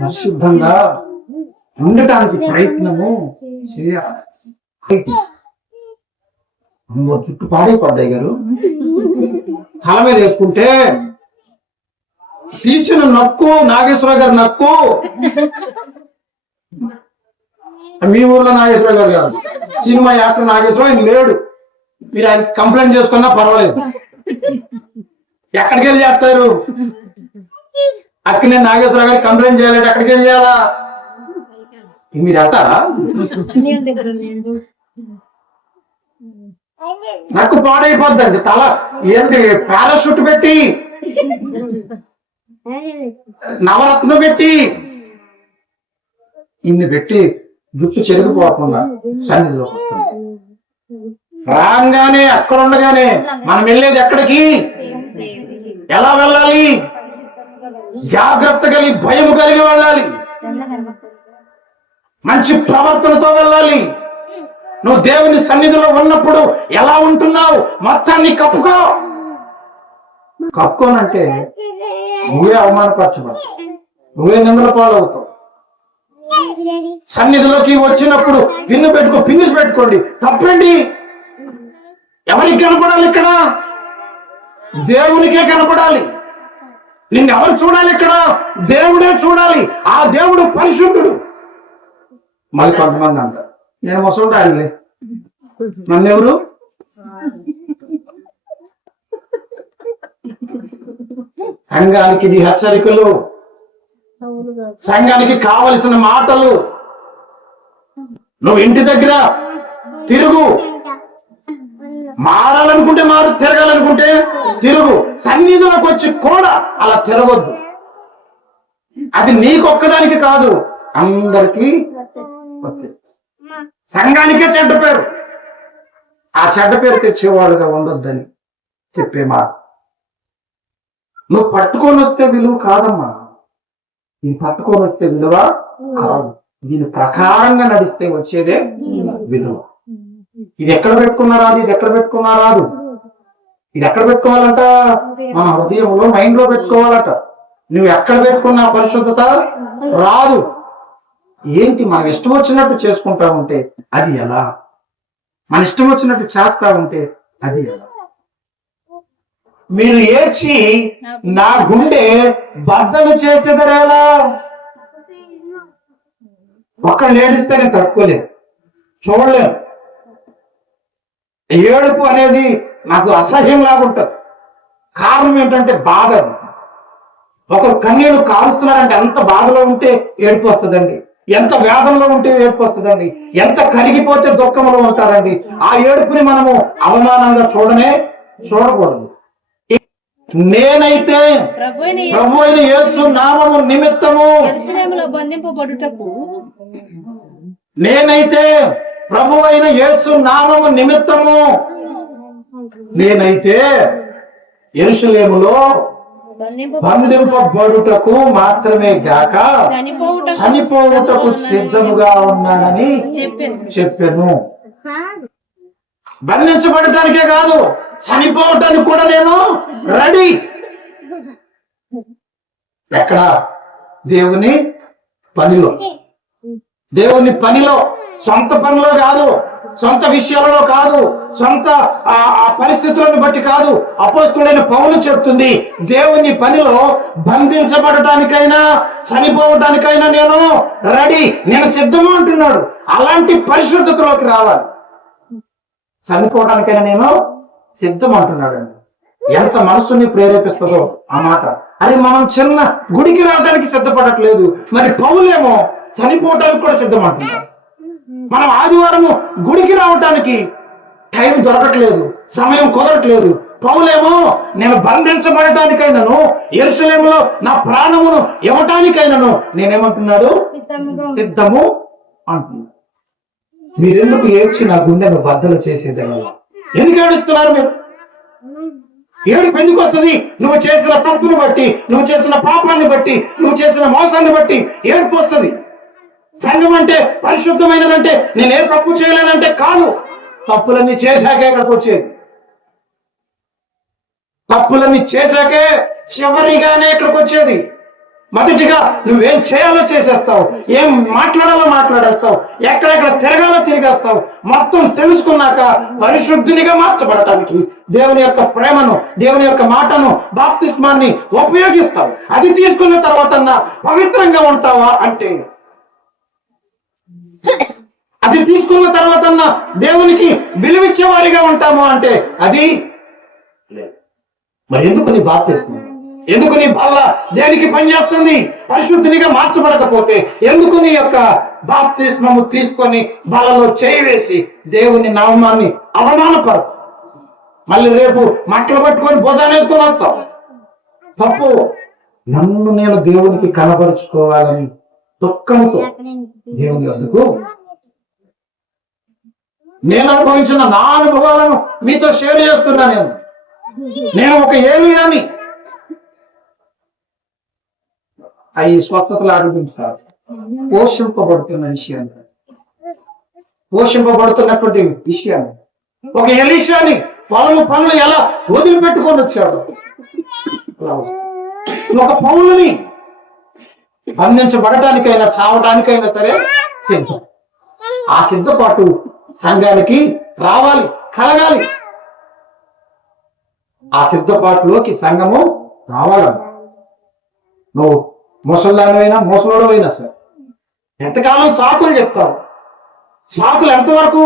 పరిశుద్ధంగా ఉండటానికి ప్రయత్నము చేయాలి. చుట్టూ పాడైపోద్దాయి గారు, తల మీద వేసుకుంటే తీసిన నక్కు నాగేశ్వర గారు నక్కు. మీ ఊర్లో నాగేశ్వర గారు కాదు, సినిమా యాక్టర్ నాగేశ్వర, ఆయన లేడు. మీరు ఆయన కంప్లైంట్ చేసుకున్నా పర్వాలేదు. ఎక్కడికి వెళ్ళి చేస్తారు? అక్కడ నేను నాగేశ్వర గారికి కంప్లైంట్ చేయాలంటే ఎక్కడికి వెళ్ళి చేయాలా? మీరు వెళ్తారా? నాకు పాడైపోద్దండి తల. ఏంటి పారాషూట్ పెట్టి, నవరత్నం పెట్టి, ఇన్ని పెట్టి జుట్టు చెరిగిపోకుండా సన్నిధిలోకి వస్తుంది. రాగానే అక్కడ ఉండగానే మనం వెళ్ళేది ఎక్కడికి, ఎలా వెళ్ళాలి? జాగ్రత్త కలిగి, భయము కలిగి వెళ్ళాలి, మంచి ప్రవర్తనతో వెళ్ళాలి. నువ్వు దేవుని సన్నిధిలో ఉన్నప్పుడు ఎలా ఉంటున్నావు? మొత్తాన్ని కప్పుకో. కప్పుకోనంటే నువ్వే అవమానపరచబడు, నువ్వే నిందల పాలవుతావు. సన్నిధిలోకి వచ్చినప్పుడు పిన్నిస్ పెట్టుకోండి, తప్పండి. ఎవరికి కనపడాలి? ఇక్కడ దేవునికే కనపడాలి. నిన్ను ఎవరు చూడాలి? ఇక్కడ దేవుడే చూడాలి. ఆ దేవుడు పరిశుద్ధుడు. మళ్ళీ కొంతమంది అంటారు, నేను ముసలిదానిలే, నన్నెవరు? సంఘానికి నీ హెచ్చరికలు, సంఘానికి కావలసిన మాటలు. నువ్వు ఇంటి దగ్గర తిరుగు, మారాలనుకుంటే మారు, తిరగాలనుకుంటే తిరుగు. సన్నిధిలోకి వచ్చి కూడా అలా తిరగొద్దు. అది నీకొక్కదానికి కాదు, అందరికీ. సంఘానికే చెడ్డ పేరు. ఆ చెడ్డ పేరు తెచ్చేవాడుగా ఉండొద్దని చెప్పే మాట. నువ్వు పట్టుకొని వస్తే విలువ కాదమ్మా, నీ పట్టుకొని వస్తే విలువ కాదు. దీని ప్రకారంగా నడిస్తే వచ్చేదే విలువ. ఇది ఎక్కడ పెట్టుకున్నారాదు, ఇది ఎక్కడ పెట్టుకున్నారాదు. ఇది ఎక్కడ పెట్టుకోవాలంట? మన హృదయంలో, మైండ్ లో పెట్టుకోవాలట. నువ్వు ఎక్కడ పెట్టుకున్నా పరిశుద్ధత రాదు. ఏంటి మనం ఇష్టం వచ్చినట్టు చేసుకుంటా ఉంటే అది ఎలా? మన ఇష్టం వచ్చినట్టు చేస్తా ఉంటే అది ఎలా? మీరు ఏడ్చి నా గుండె బద్దలు చేసేదరేలా? ఒక్కళ్ళు ఏడిస్తే నేను తట్టుకోలేను, చూడలేను. ఏడుపు అనేది నాకు అసహ్యం లాగుంటది. కారణం ఏంటంటే బాధ. ఒకరు కన్నీళ్లు కారుస్తున్నారంటే ఎంత బాధలో ఉంటే ఏడుపు వస్తుందండి, ఎంత వేదనలో ఉంటే ఏడుపు వస్తుందండి, ఎంత కరిగిపోతే దుఃఖంలో ఉంటారండి. ఆ ఏడుపుని మనము అవమానంగా చూడకూడదు. నేనైతే ప్రభు అయిన యేసు నామము నిమిత్తము, నేనైతే ప్రభు అయిన యేసు నామము నిమిత్తము, నేనైతే యెరూషలేములో బంధింపబడుటకు మాత్రమే గాక చనిపోవుటకు సిద్ధముగా ఉన్నానని చెప్పాను. బంధించబడటానికే కాదు, చనిపోవటానికి కూడా నేను రెడీ. ఎక్కడ? దేవుని పనిలో. దేవుని పనిలో, సొంత పనిలో కాదు, సొంత విషయాలలో కాదు, సొంత పరిస్థితులను బట్టి కాదు. అపోస్తలుడైన పౌలు చెప్తుంది, దేవుని పనిలో బంధించబడటానికైనా చనిపోవటానికైనా నేను రెడీ, నేను సిద్ధము అంటున్నాడు. అలాంటి పరిశుద్ధతలోకి రావాలి. చనిపోవడానికైనా నేను సిద్ధం అంటున్నాడండి. ఎంత మనసుని ప్రేరేపిస్తుందో ఆ మాట. అది మనం చిన్న గుడికి రావడానికి సిద్ధపడట్లేదు, మరి పౌలేమో చనిపోవడానికి కూడా సిద్ధం అంటున్నాడు. మనం ఆదివారము గుడికి రావడానికి టైం దొరకట్లేదు, సమయం కుదరట్లేదు. పౌలేమో నేను బంధించబడటానికైనాను, యెరూషలేములో నా ప్రాణమును ఇవ్వటానికైనాను నేనేమంటున్నాడు? సిద్ధము అంటున్నాడు. మీరెందుకు ఏడ్చి నా గుండెను బద్దలు చేసేదని? ఎందుకు ఏడుస్తున్నారు మీరు? ఏడుపు ఎందుకు వస్తుంది? నువ్వు చేసిన తప్పుని బట్టి, నువ్వు చేసిన పాపాన్ని బట్టి, నువ్వు చేసిన మోసాన్ని బట్టి ఏడుపు వస్తుంది. సంఘం అంటే పరిశుద్ధమైనదంటే నేనే తప్పు చేయలేదంటే కాదు. తప్పులన్నీ చేశాకే ఇక్కడికి వచ్చేది. తప్పులన్నీ చేశాకే చివరిగానే ఇక్కడికి వచ్చేది. మొదటిగా నువ్వేం చేయాలో చేసేస్తావు, ఏం మాట్లాడాలో మాట్లాడేస్తావు, ఎక్కడెక్కడ తిరగాలో తిరిగేస్తావు. మొత్తం తెలుసుకున్నాక పరిశుద్ధునిగా మార్చబడటానికి దేవుని యొక్క ప్రేమను, దేవుని యొక్క మాటను, బాప్తిస్మాన్ని ఉపయోగిస్తావు. అది తీసుకున్న తర్వాత పవిత్రంగా ఉంటావా అంటే, అది తీసుకున్న తర్వాత దేవునికి విలువిచ్చే వారిగా ఉంటాము అంటే అది లేదు. మరి ఎందుకు నీ బాప్తిస్మం? ఎందుకు నీ బల్ల దేనికి పనిచేస్తుంది? పరిశుద్ధినిగా మార్చబడకపోతే ఎందుకు నీ యొక్క బాప్తిస్మము తీసుకొని బలలో చేయి వేసి దేవుని నామాన్ని అవమానపడు? మళ్ళీ రేపు మట్టలు పట్టుకొని భుజాన్ని వేసుకొని వస్తావు. తప్పు. నన్ను నేను దేవునికి కనపరుచుకోవాలని దుఃఖంతో దేవుని వద్దకు నేను అనుభవించిన నా అనుభవాలను మీతో షేర్ చేస్తున్నా. నేను ఒక ఏలియాని. అవి స్వస్థతలు ఆరోపించారు. పోషింపబడుతున్న విషయాన్ని, పోషింపబడుతున్నటువంటి విషయాన్ని, ఒక ఎలీషాని పనులు ఎలా వదిలిపెట్టుకొని వచ్చాడు. ఒక పౌలుని బంధించబడటానికైనా చావటానికైనా సరే సిద్ధం. ఆ సిద్ధపాటు సంఘానికి రావాలి, కలగాలి. ఆ సిద్ధపాటులోకి సంఘము రావాలన్న. నువ్వు ముసలిదానివైనా ముసలోడవైనా సరే ఎంతకాలం సాకులు చెప్తావు? సాకులు ఎంతవరకు?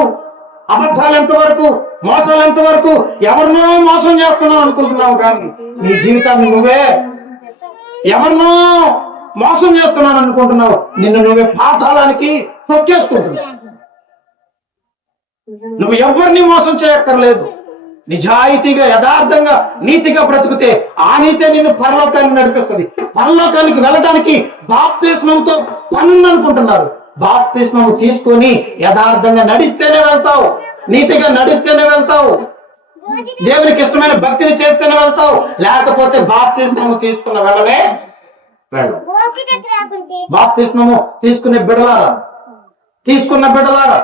అబద్ధాలు ఎంతవరకు? మోసాలు ఎంతవరకు? ఎవరినో మోసం చేస్తున్నావు అనుకుంటున్నావు, కానీ నీ జీవితాన్ని నువ్వే ఎవరినో మోసం చేస్తున్నాను అనుకుంటున్నావు. నిన్ను నువ్వే పాతాళానికి తొక్కేసుకుంటున్నావు. నువ్వు ఎవరిని మోసం చేయక్కర్లేదు. నిజాయితీగా, యథార్థంగా, నీతిగా బ్రతుకుతే ఆ నీతే నిన్ను పరలోకానికి నడిపిస్తుంది. పరలోకానికి వెళ్ళడానికి బాప్తిస్మంతో పనుందనుకుంటున్నారు. బాప్తిస్మం తీసుకొని యథార్థంగా నడిస్తేనే వెళ్తావు, నీతిగా నడిస్తేనే వెళ్తావు, దేవునికి ఇష్టమైన భక్తిని చేస్తేనే వెళ్తావు. లేకపోతే బాప్తిస్మము తీసుకున్న వెళ్ళనే వెళ్ళు. బాప్తిస్మము తీసుకున్న బిడ్డలారా,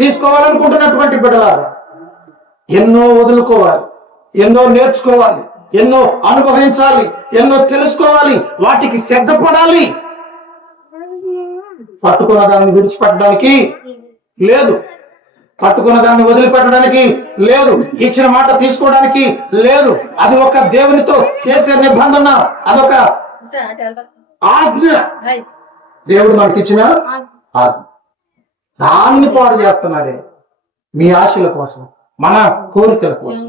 తీసుకోవాలనుకుంటున్నటువంటి బిడ్డలారా, ఎన్నో వదులుకోవాలి, ఎన్నో నేర్చుకోవాలి, ఎన్నో అనుభవించాలి, ఎన్నో తెలుసుకోవాలి, వాటికి సిద్ధపడాలి. పట్టుకున్న దాన్ని విడిచిపెట్టడానికి లేదు, పట్టుకున్న దాన్ని వదిలిపెట్టడానికి లేదు, ఇచ్చిన మాట తీసుకోవడానికి లేదు. అది ఒక దేవునితో చేసే నిబంధన, అదొక ఆజ్ఞ. దేవుడు మనకిచ్చిన ఆజ్ఞ. దాన్ని పాడు చేస్తున్నారే మీ ఆశల కోసం, మన కోరికల కోసం.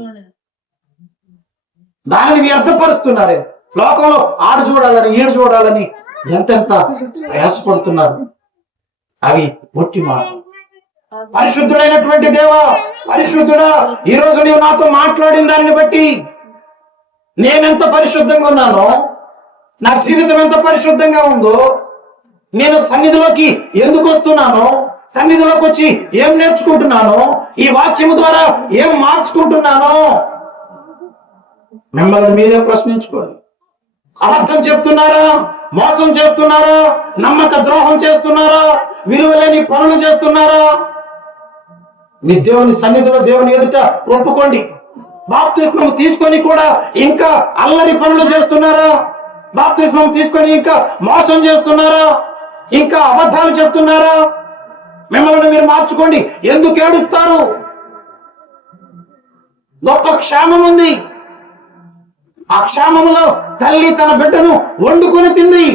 దానిని వ్యర్థపరుస్తున్నారే. లోకంలో ఆడు చూడాలని, ఈడు చూడాలని ఎంతెంత ప్రయాసపడుతున్నారు. అవి ఒట్టి మాట. పరిశుద్ధుడైనటువంటి దేవా, పరిశుద్ధుడా, ఈ రోజు నీవు నాతో మాట్లాడిన దానిని బట్టి నేనెంత పరిశుద్ధంగా ఉన్నానో, నా జీవితం ఎంత పరిశుద్ధంగా ఉందో, నేను సన్నిధిలోకి ఎందుకు వస్తున్నానో, సన్నిధిలోకి వచ్చి ఏం నేర్చుకుంటున్నానో, ఈ వాక్యము ద్వారా ఏం మార్చుకుంటున్నానో మిమ్మల్ని మీరే ప్రశ్నించుకోండి. అబద్ధం చెప్తున్నారా? మోసం చేస్తున్నారా? నమ్మక ద్రోహం చేస్తున్నారా? విలువలేని పనులు చేస్తున్నారా? మీ దేవుని సన్నిధిలో, దేవుని ఎదుట ఒప్పుకోండి. బాప్తిస్మం తీసుకొని కూడా ఇంకా అల్లరి పనులు చేస్తున్నారా? బాప్తిస్మం తీసుకొని ఇంకా మోసం చేస్తున్నారా? ఇంకా అబద్ధాలు చెప్తున్నారా? మిమ్మల్ని మీరు మార్చుకోండి. ఎందుకు ఏడుస్తారు? గొప్ప క్షేమం ఉంది. ఆ క్షేమంలో తల్లి తన బిడ్డను వండుకొని తింది.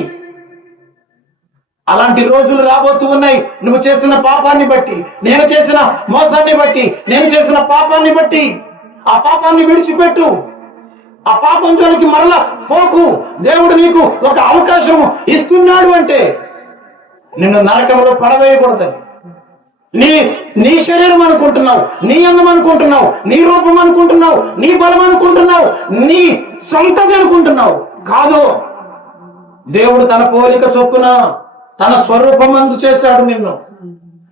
అలాంటి రోజులు రాబోతూ ఉన్నాయి. నువ్వు చేసిన పాపాన్ని బట్టి, నేను చేసిన మోసాన్ని బట్టి, నేను చేసిన పాపాన్ని బట్టి ఆ పాపాన్ని విడిచిపెట్టు. ఆ పాపం జోలికి మరలా పోకు. దేవుడు నీకు ఒక అవకాశం ఇస్తున్నాడు అంటే నిన్ను నరకంలో పడవేయకూడదని. నీ శరీరం అనుకుంటున్నావు, నీ అందం అనుకుంటున్నావు, నీ రూపం అనుకుంటున్నావు, నీ బలం అనుకుంటున్నావు, నీ సొంతది అనుకుంటున్నావు. కాదు, దేవుడు తన పోలిక చొప్పున తన స్వరూపం అందు చేశాడు నిన్ను.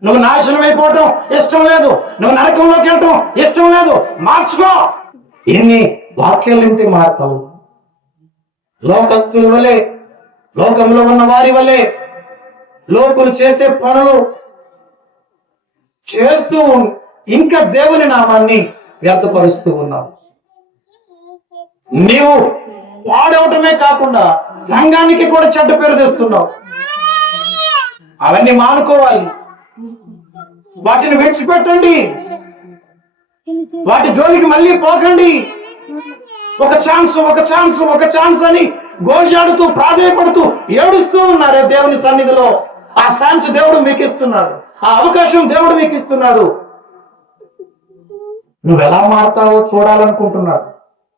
నువ్వు నాశనం అయిపోవటం ఇష్టం లేదు, నువ్వు నరకంలోకి వెళ్ళటం ఇష్టం లేదు. మార్చుకో. ఎన్ని వాక్యాలు వింటే మారతావు. లోకస్తుల వలె, లోకంలో ఉన్న వారి వలె లోకులు చేసే పనులు చేస్తూ ఇంకా దేవుని నామాన్ని వ్యర్థపరుస్తూ ఉన్నావు. నీవు పాడవటమే కాకుండా సంఘానికి కూడా చెడ్డ పేరు తెస్తున్నావు. అవన్నీ మానుకోవాలి. వాటిని విడిచిపెట్టండి. వాటి జోలికి మళ్ళీ పోకండి. ఒక ఛాన్స్ అని గోజాడుతూ ప్రాధేయపడుతూ ఏడుస్తూ ఉన్నారే దేవుని సన్నిధిలో. ఆ ఛాన్స్ దేవుడు మీకు ఇస్తున్నాడు. ఆ అవకాశం దేవుడు మీకు ఇస్తున్నాడు. నువ్వు ఎలా మారుతావో చూడాలనుకుంటున్నాడు.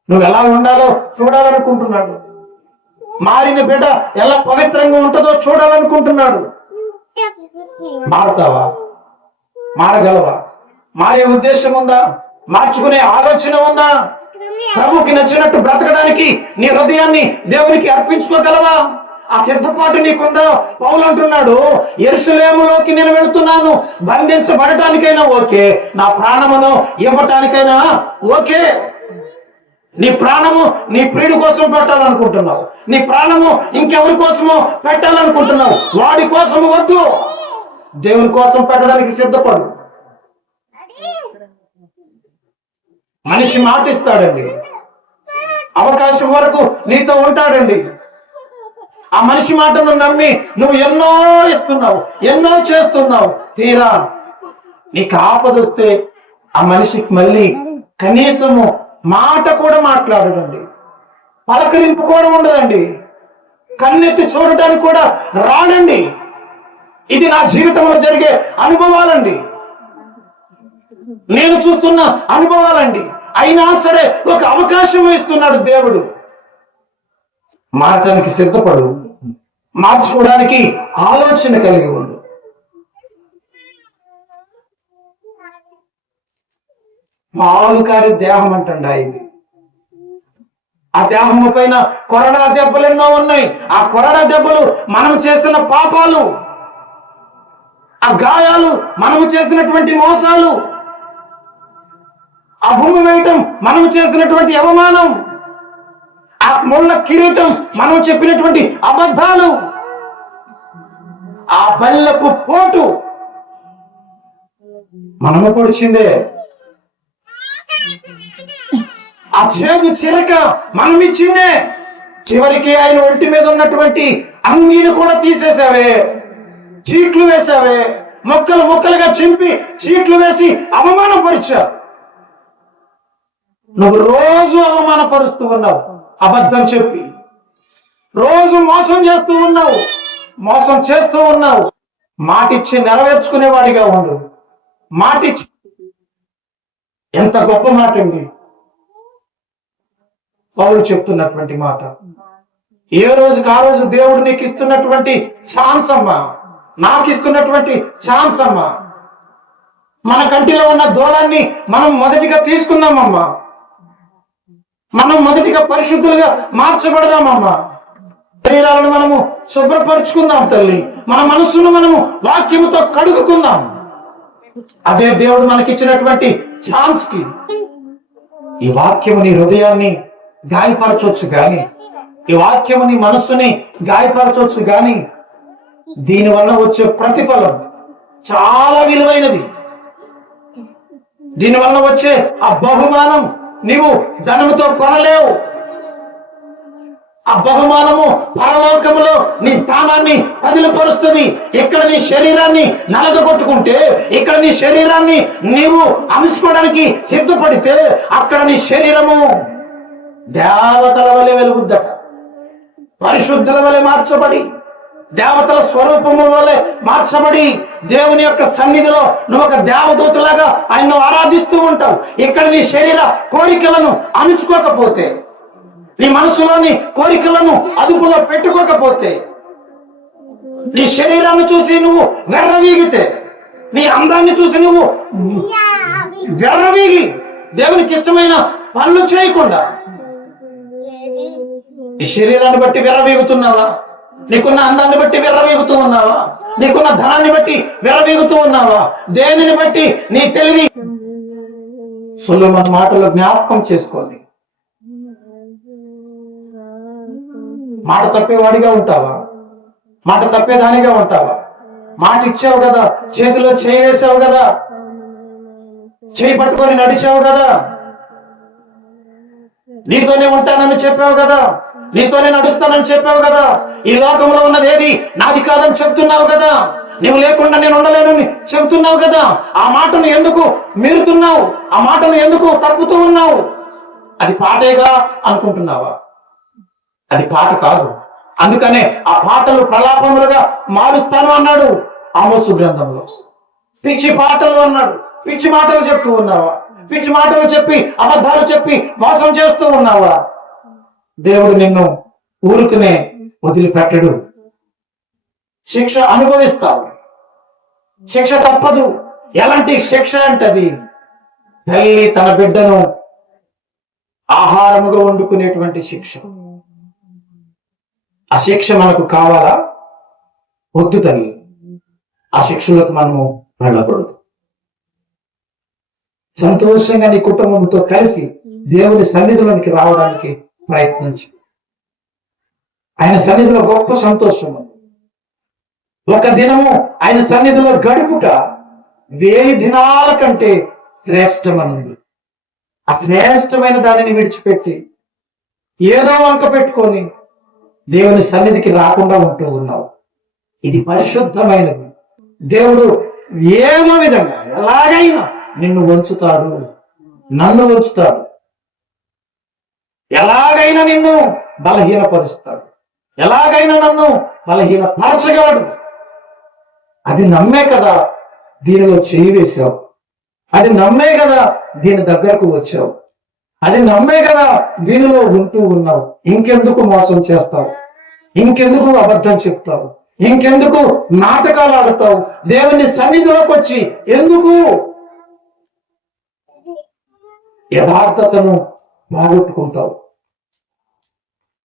నువ్వు ఎలా ఉండాలో చూడాలనుకుంటున్నాడు. మారిన బిడ్డ ఎలా పవిత్రంగా ఉంటుందో చూడాలనుకుంటున్నాడు. మారుతావా? మారగలవా? మారే ఉద్దేశం ఉందా? మార్చుకునే ఆలోచన ఉందా? ప్రభుకి నచ్చినట్టు బ్రతకడానికి నీ హృదయాన్ని దేవునికి అర్పించుకోగలవా? ఆ సిద్ధపాటు నీకుందా? పౌలు అంటున్నాడు, యెరూషలేములోకి నేను వెళ్తున్నాను, బంధించబడటానికైనా ఓకే, నా ప్రాణమును ఇవ్వటానికైనా ఓకే. నీ ప్రాణము నీ ప్రియుడి కోసం పెట్టాలనుకుంటున్నావు. నీ ప్రాణము ఇంకెవరి కోసమో పెట్టాలనుకుంటున్నావు. వాడి కోసము వద్దు, దేవుని కోసం పెట్టడానికి సిద్ధపడు. మనిషి మాట ఇస్తాడండి, అవకాశం వరకు నీతో ఉంటాడండి. ఆ మనిషి మాటను నమ్మి నువ్వు ఎన్నో ఇస్తున్నావు, ఎన్నో చేస్తున్నావు. తీరా నీకు ఆపదొస్తే ఆ మనిషికి మళ్ళీ కనీసము మాట కూడా మాట్లాడదండి, పలకరింపు కూడా ఉండదండి, కన్నెత్తి చూడటానికి కూడా రాడండి. ఇది నా జీవితంలో జరిగే అనుభవాలండి, నేను చూస్తున్న అనుభవాలండి. అయినా సరే ఒక అవకాశం ఇస్తున్నాడు దేవుడు. మారటానికి సిద్ధపడు, మార్చుకోవడానికి ఆలోచన కలిగి ఉండు. పాలు కారి దేహం అంటండి ఇది. ఆ దేహము పైన కొరడా దెబ్బలు ఎన్నో ఉన్నాయి. ఆ కొరడా దెబ్బలు మనం చేసిన పాపాలు, ఆ గాయాలు మనము చేసినటువంటి మోసాలు, ఆ భూమి వేయటం మనము చేసినటువంటి అవమానం, ఆ ముళ్ళ కిరీటం మనం చెప్పినటువంటి అబద్ధాలు, ఆ బల్లెపు పోటు మనము పొడిచిందే, ఆ చేదు చిరక మనం ఇచ్చిందే. చివరికి ఆయన ఒంటి మీద ఉన్నటువంటి అంగీని కూడా తీసేసావే, చీట్లు వేసావే, ముక్కలు ముక్కలుగా చింపి చీట్లు వేసి అవమానపరిచావు. నువ్వు రోజు అవమానపరుస్తూ ఉన్నావు, అబద్ధం చెప్పి రోజు మోసం చేస్తూ ఉన్నావు, మోసం చేస్తూ ఉన్నావు. మాటిచ్చి నెరవేర్చుకునేవాడిగా ఉండు. మాటిచ్చి, ఎంత గొప్ప మాట అండి పౌలు చెప్తున్నటువంటి మాట. ఏ రోజుకి ఆ రోజు దేవుడు నీకు ఇస్తున్నటువంటి ఛాన్స్ అమ్మా, నాకు ఇస్తున్నటువంటి ఛాన్స్ అమ్మా. మన కంటిలో ఉన్న దూలాన్ని మనం మొదటిగా తీసుకుందామమ్మా. మనం మొదటిగా పరిశుద్ధులుగా మార్చబడదామమ్మా. శరీరాలను మనము శుభ్రపరుచుకుందాం తల్లి. మన మనస్సును మనము వాక్యముతో కడుగుకుందాం. అదే దేవుడు మనకిచ్చినటువంటి ఛాన్స్ కి. ఈ వాక్యము నీ హృదయాన్ని గాయపరచవచ్చు గాని, ఈ వాక్యము నీ మనస్సుని గాయపరచవచ్చు గాని, దీనివల్ల వచ్చే ప్రతిఫలం చాలా విలువైనది. దీనివల్ల వచ్చే ఆ బహుమానం నీవు ధనముతో కొనలేవు. ఆ బహుమానము పరలోకములో నీ స్థానాన్ని పదిలపరుస్తుంది. ఇక్కడ నీ శరీరాన్ని నలగొట్టుకుంటే, ఇక్కడ నీ శరీరాన్ని నీవు అమిసుకోవడానికి సిద్ధపడితే, అక్కడ నీ శరీరము దేవతల వలె వెలుగుద్దట. పరిశుద్ధుల వలె మార్చబడి, దేవతల స్వరూపము వలె మార్చబడి, దేవుని యొక్క సన్నిధిలో నువ్వు ఒక దేవదూతలాగా ఆయన్ను ఆరాధిస్తూ ఉంటావు. ఇక్కడ నీ శరీర కోరికలను అణుచుకోకపోతే, నీ మనసులోని కోరికలను అదుపులో పెట్టుకోకపోతే, నీ శరీరాన్ని చూసి నువ్వు వెర్రవీగితే, నీ అందాన్ని చూసి నువ్వు వెర్రవీగి దేవునికి ఇష్టమైన పనులు చేయకుండా, నీ శరీరాన్ని బట్టి వెర్రవీగుతున్నావా? నీకున్న అందాన్ని బట్టి విర్రవీగుతూ ఉన్నావా? నీకున్న ధనాన్ని బట్టి విర్రవీగుతూ ఉన్నావా? దేనిని బట్టి? నీ తెలివి. సొలొమోను మాటలు జ్ఞాపకం చేసుకోండి. మాట తప్పేవాడిగా ఉంటావా? మాట తప్పేదానిగా ఉంటావా? మాట ఇచ్చావు కదా, చేతిలో చేయి వేసావు కదా, చేయి పట్టుకొని నడిచావు కదా, నీతోనే ఉంటానని చెప్పావు కదా, నీతోనే నడుస్తానని చెప్పావు కదా, ఈ లోకంలో ఉన్నది ఏది నాది కాదని చెప్తున్నావు కదా, నువ్వు లేకుండా నేను ఉండలేనని చెప్తున్నావు కదా. ఆ మాటను ఎందుకు మీరుతున్నావు? ఆ మాటను ఎందుకు తప్పుతూ ఉన్నావు? అది పాటేగా అనుకుంటున్నావా? అది పాట కాదు. అందుకనే ఆ పాటలు ప్రలాపములుగా మారుస్తాను అన్నాడు ఆమోసు గ్రంథంలో. పిచ్చి పాటలు అన్నాడు. పిచ్చి మాటలు చెప్తూ ఉన్నావా? పిచ్చి మాటలు చెప్పి అబద్ధాలు చెప్పి మోసం చేస్తూ ఉన్నావా? దేవుడు నిన్ను ఊరుకునే వదిలిపెట్టడు. శిక్ష అనుభవిస్తావు. శిక్ష తప్పదు. ఎలాంటి శిక్ష అంటది? తల్లి తన బిడ్డను ఆహారముగా వండుకునేటువంటి శిక్ష. ఆ శిక్ష మనకు కావాలా? వద్దు తల్లి. ఆ శిక్షలకు మనము వెళ్ళకూడదు. సంతోషంగా నీ కుటుంబంతో కలిసి దేవుని సన్నిధిలోనికి రావడానికి ప్రయత్నించు. ఆయన సన్నిధిలో గొప్ప సంతోషం ఉంది. ఒక దినము ఆయన సన్నిధిలో గడుపుట 1000 దినాల కంటే శ్రేష్టమనుంది. ఆ శ్రేష్టమైన దానిని విడిచిపెట్టి ఏదో వంక పెట్టుకొని దేవుని సన్నిధికి రాకుండా ఉంటూ ఉన్నావు. ఇది పరిశుద్ధమైనది. దేవుడు ఏదో విధంగా ఎలాగైనా నిన్ను వంచుతాడు, నన్ను వంచుతాడు. ఎలాగైనా నిన్ను బలహీనపరుస్తాడు, ఎలాగైనా నన్ను బలహీనపరచగలడు. అది నమ్మే కదా దీనిలో చేయి వేశావు. అది నమ్మే కదా దీని దగ్గరకు వచ్చావు. అది నమ్మే కదా దీనిలో ఉంటూ ఉన్నావు. ఇంకెందుకు మోసం చేస్తావు? ఇంకెందుకు అబద్ధం చెప్తావు? ఇంకెందుకు నాటకాలు ఆడతావు? దేవుని సన్నిధిలోకి వచ్చి ఎందుకు యథార్థతను బాగొట్టుకుంటావు?